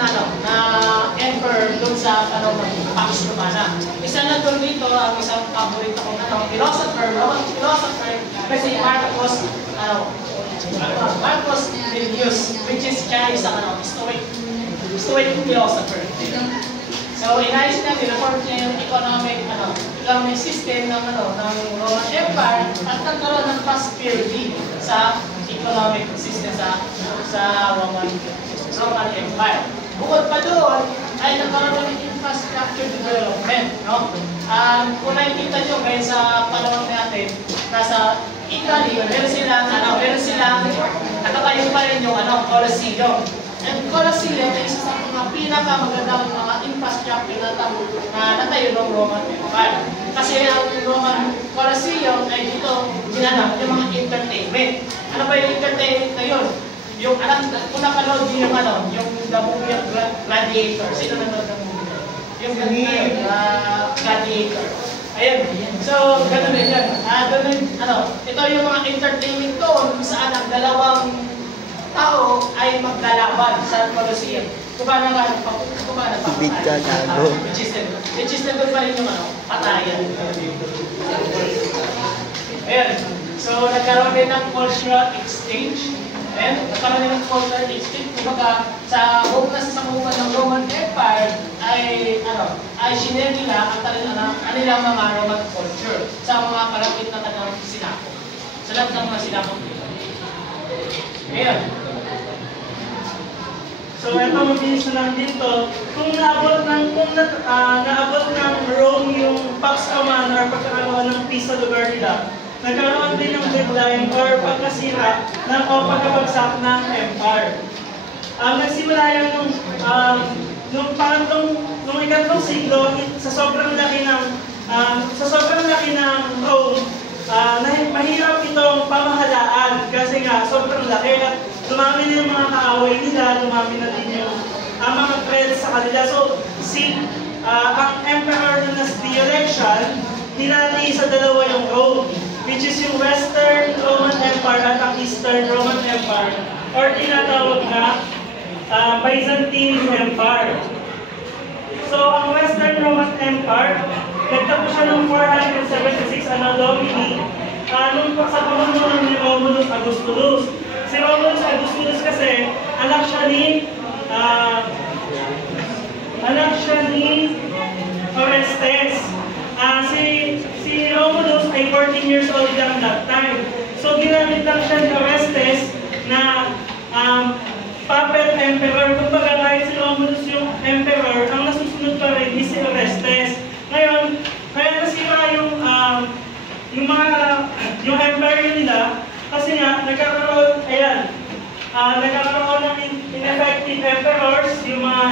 na emperor doon sa Pax Romana. Isa na doon dito, ang isang paborito kong Roman philosopher, kasi Marcus Aurelius, which is siya isang Stoic philosopher. So, inayos niya, nireport niya yung economic system ng Roman Empire at nagkaroon ng prosperity sa economic system sa Roman Empire. Bukod pa doon, ay nagkaroon ng infrastructure development. Kung nakikita nyo ngayon sa panahon natin, nasa Italy, meron silang nakatayo pa rin yung Colosseum. Ang Colosseum ay isa sa mga pinakamagandang mga infrastructure na natayo ng Roman Empire. Kasi ang Roman Colosseum ay dito ginanap yung mga entertainment. Ano ba yung entertainment na yun? Yung kung napanood yung the movie of Gladiator. Sino nanood ng movie? Yung Gladiator. Ayan. So, ganun din yan. Ito yung mga entertainment doon kung saan ang dalawang tao ay maglalaban sa Colosseum. Kumana nagpapatayan. Which is nandun pa rin yung patayan. Ayan. So, nagkaroon din ng cultural exchange. Ayan. Nagkaroon din ng cultural exchange. Kumbaga, sa buong ng Roman Empire ay sinare nila ang kanilang mga Roman culture sa mga kalapit na kanilang sinako. Sa lahat ng mga sinako nila. Ayan. So ito mabilis na lang dito. Kung naabot ng Rome yung Pax Romana or pagkakaroon ng peace sa lugar nila, nagkaroon din ng decline or pagkasira o pagkabagsak ng empire. Nagsimula yan nung ikatlong siglo, sa sobrang laki ng Rome, mahirap itong pamahalaan kasi nga sobrang laki at dumami na yung mga kaaway nila, dumami na din yung mga threats sa kanila. So, ang Emperor Dynasty election, hinati sa dalawa yung Rome, which is yung Western Roman Empire at ang Eastern Roman Empire, or tinatawag na Byzantine Empire. So, ang Western Roman Empire, nagtapos siya ng 476 Anno Domini, nung sa pamumuno ni Romulus Augustulus. Si Romulus Augustulus kasi, anak siya ni Orestes. Si Romulus ay 14 years old lang that time. So ginamit lang siya ni Orestes na puppet emperor. Kumbaga kahit si Romulus yung emperor, ang nasusunod pa rin is si Orestes. Ngayon, kaya nasira yung empire nila kasi nga nagkakaroon ng ineffective emperors, yung mga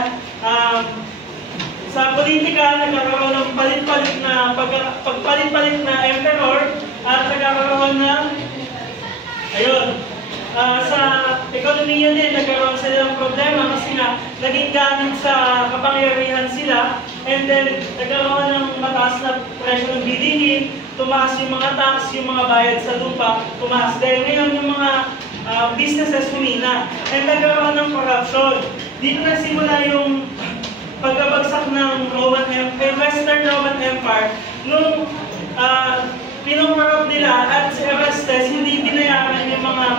sa politika nagkakaroon ng pagpalit-palit na emperor at nagkakaroon ng sa ekonomiya din nagkaroon sila ng problema kasi nga naging ganit sa kapangyarihan sila, and then nagkaroon ng mataas na presyo ng bilihin, tumaas yung mga tax, yung mga bayad sa lupa, tumaas dahil ngayon yung mga businesses humina, and nagkaroon ng corruption. Dito nagsimula yung pagkabagsak ng Western Roman Empire nung pinungarap nila at si Orestes hindi binayaran yung mga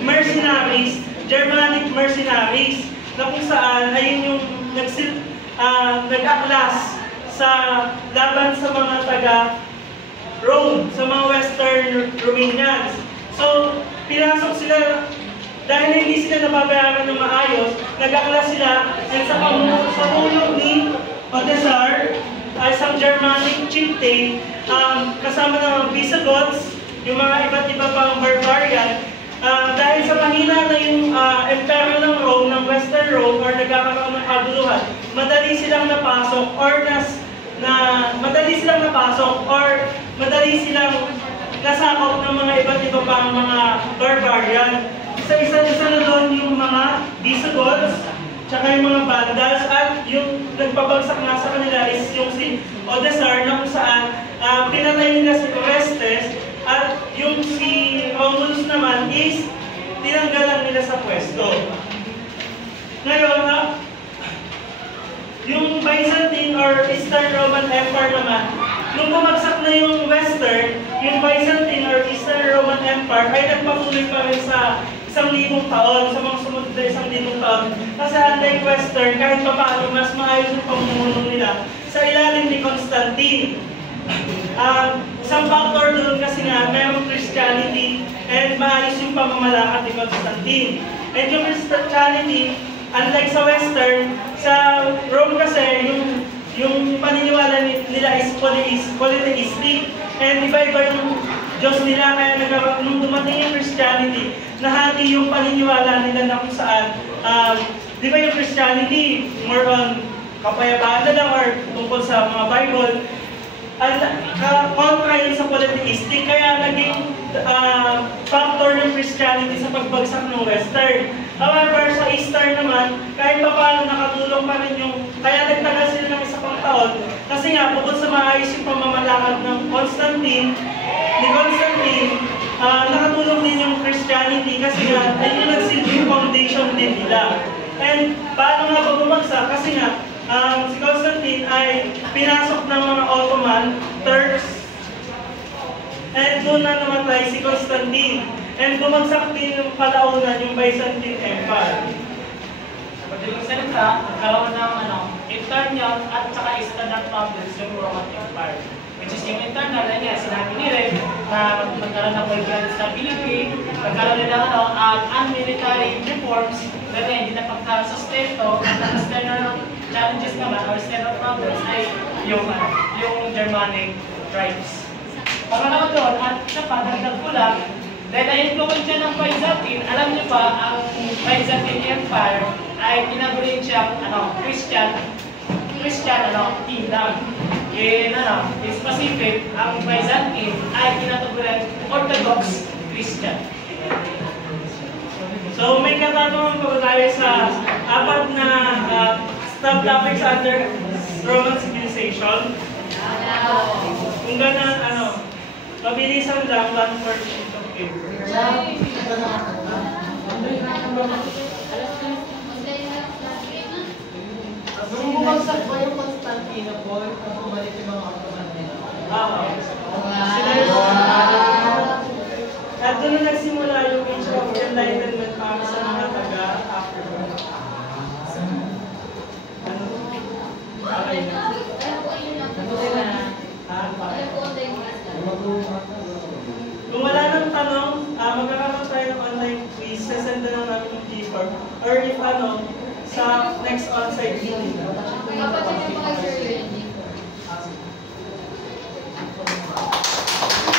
mercenaries, Germanic mercenaries, na kung saan ayun yung nag-aklas sa laban sa mga taga-Rome, sa mga Western Romanians. So, pinasok sila dahil hindi sila nababayaran ng maayos, nag-aklas sila, at sa tulong ni Odesar, isang Germanic chieftain, kasama ng Visigoths, yung mga iba't iba pang barbarian, dahil sa mahina na yung emperor ng Rome, ng Western Rome, or nagkakaroon ng kaguluhan, madali silang napasok nasakop ng mga iba't iba pang mga barbarian. Isa na doon yung mga Visigoths, tsaka yung mga Vandals, at yung nagpabagsak nga sa kanila is yung si Odesar, na kung saan pinatay nila si Orestes, at yung si Romulus naman is tinanggalan nila sa pwesto. Ngayon, yung Byzantine or Eastern Roman Empire naman, nung bumagsak na yung Western, yung Byzantine or Eastern Roman Empire ay nagpatuloy pa rin sa 1,000 taon, sa mga sumunod na 1,000 taon. Kasi unlike Western, kahit pa paano, mas maayos yung pamumuno nila sa ilalim ni Constantine. Isang factor doon kasi nga, mayroong Christianity and maayos yung pamamalakad ni Constantine. And yung Christianity, unlike sa Western, sa Rome kasi, yung paniniwala nila is polytheistic. And iba-iba yung Diyos nila, kaya nung dumating yung Christianity, nahati yung paniniwala nila na kung saan, di ba yung Christianity, more on kapayapaan na lang or tungkol sa mga Bible, kontra yun sa polytheistic, kaya naging factor ng Christianity sa pagbagsak ng Western. However, sa Eastern naman, kahit pa paano nakatulong pa rin yung, kaya nagtagal sila ng 1 taon, kasi nga, bukod sa maayos yung pamamalakad ng Constantine, nakatulong din yung Christianity kasi nga, ay yung nagsilbing foundation din nila. And paano nga ba bumagsak? Kasi nga, si Constantine ay pinasok ng mga Ottoman, Turks, and doon na namatay si Constantine. And bumagsak din yung kalaunan yung Byzantine Empire. Sa pagdating sa salita, nagkaroon ng internal at saka external problems yung Roman Empire. Which is yung internal, ay nga, sinabi ni Red, na magkaroon ng political stability, magkaroon din ng unmilitary reforms, pero hindi na pagkasustento, at ang external challenges naman, or external problems, ay yung Germanic tribes. Para naman doon, at isa pa, dagdag ko lang, dahil na-influensya ng Byzantine, alam niyo ba, ang Byzantine Empire ay tinagurin siyang Christian kingdom. In specific, ang Byzantine ay tinatuguran Orthodox Christian. So may katanungan po tayo sa apat na subtopics under Roman civilization. Kung gano'n, mabilisan lang, 1/4 of paper. Nung bumagsak ba yung Constantinople, kung bumalik yung mga Ottoman nila? At doon na nagsimula yung Age of Enlightenment para sa mga or if ano, sa next on-site meeting.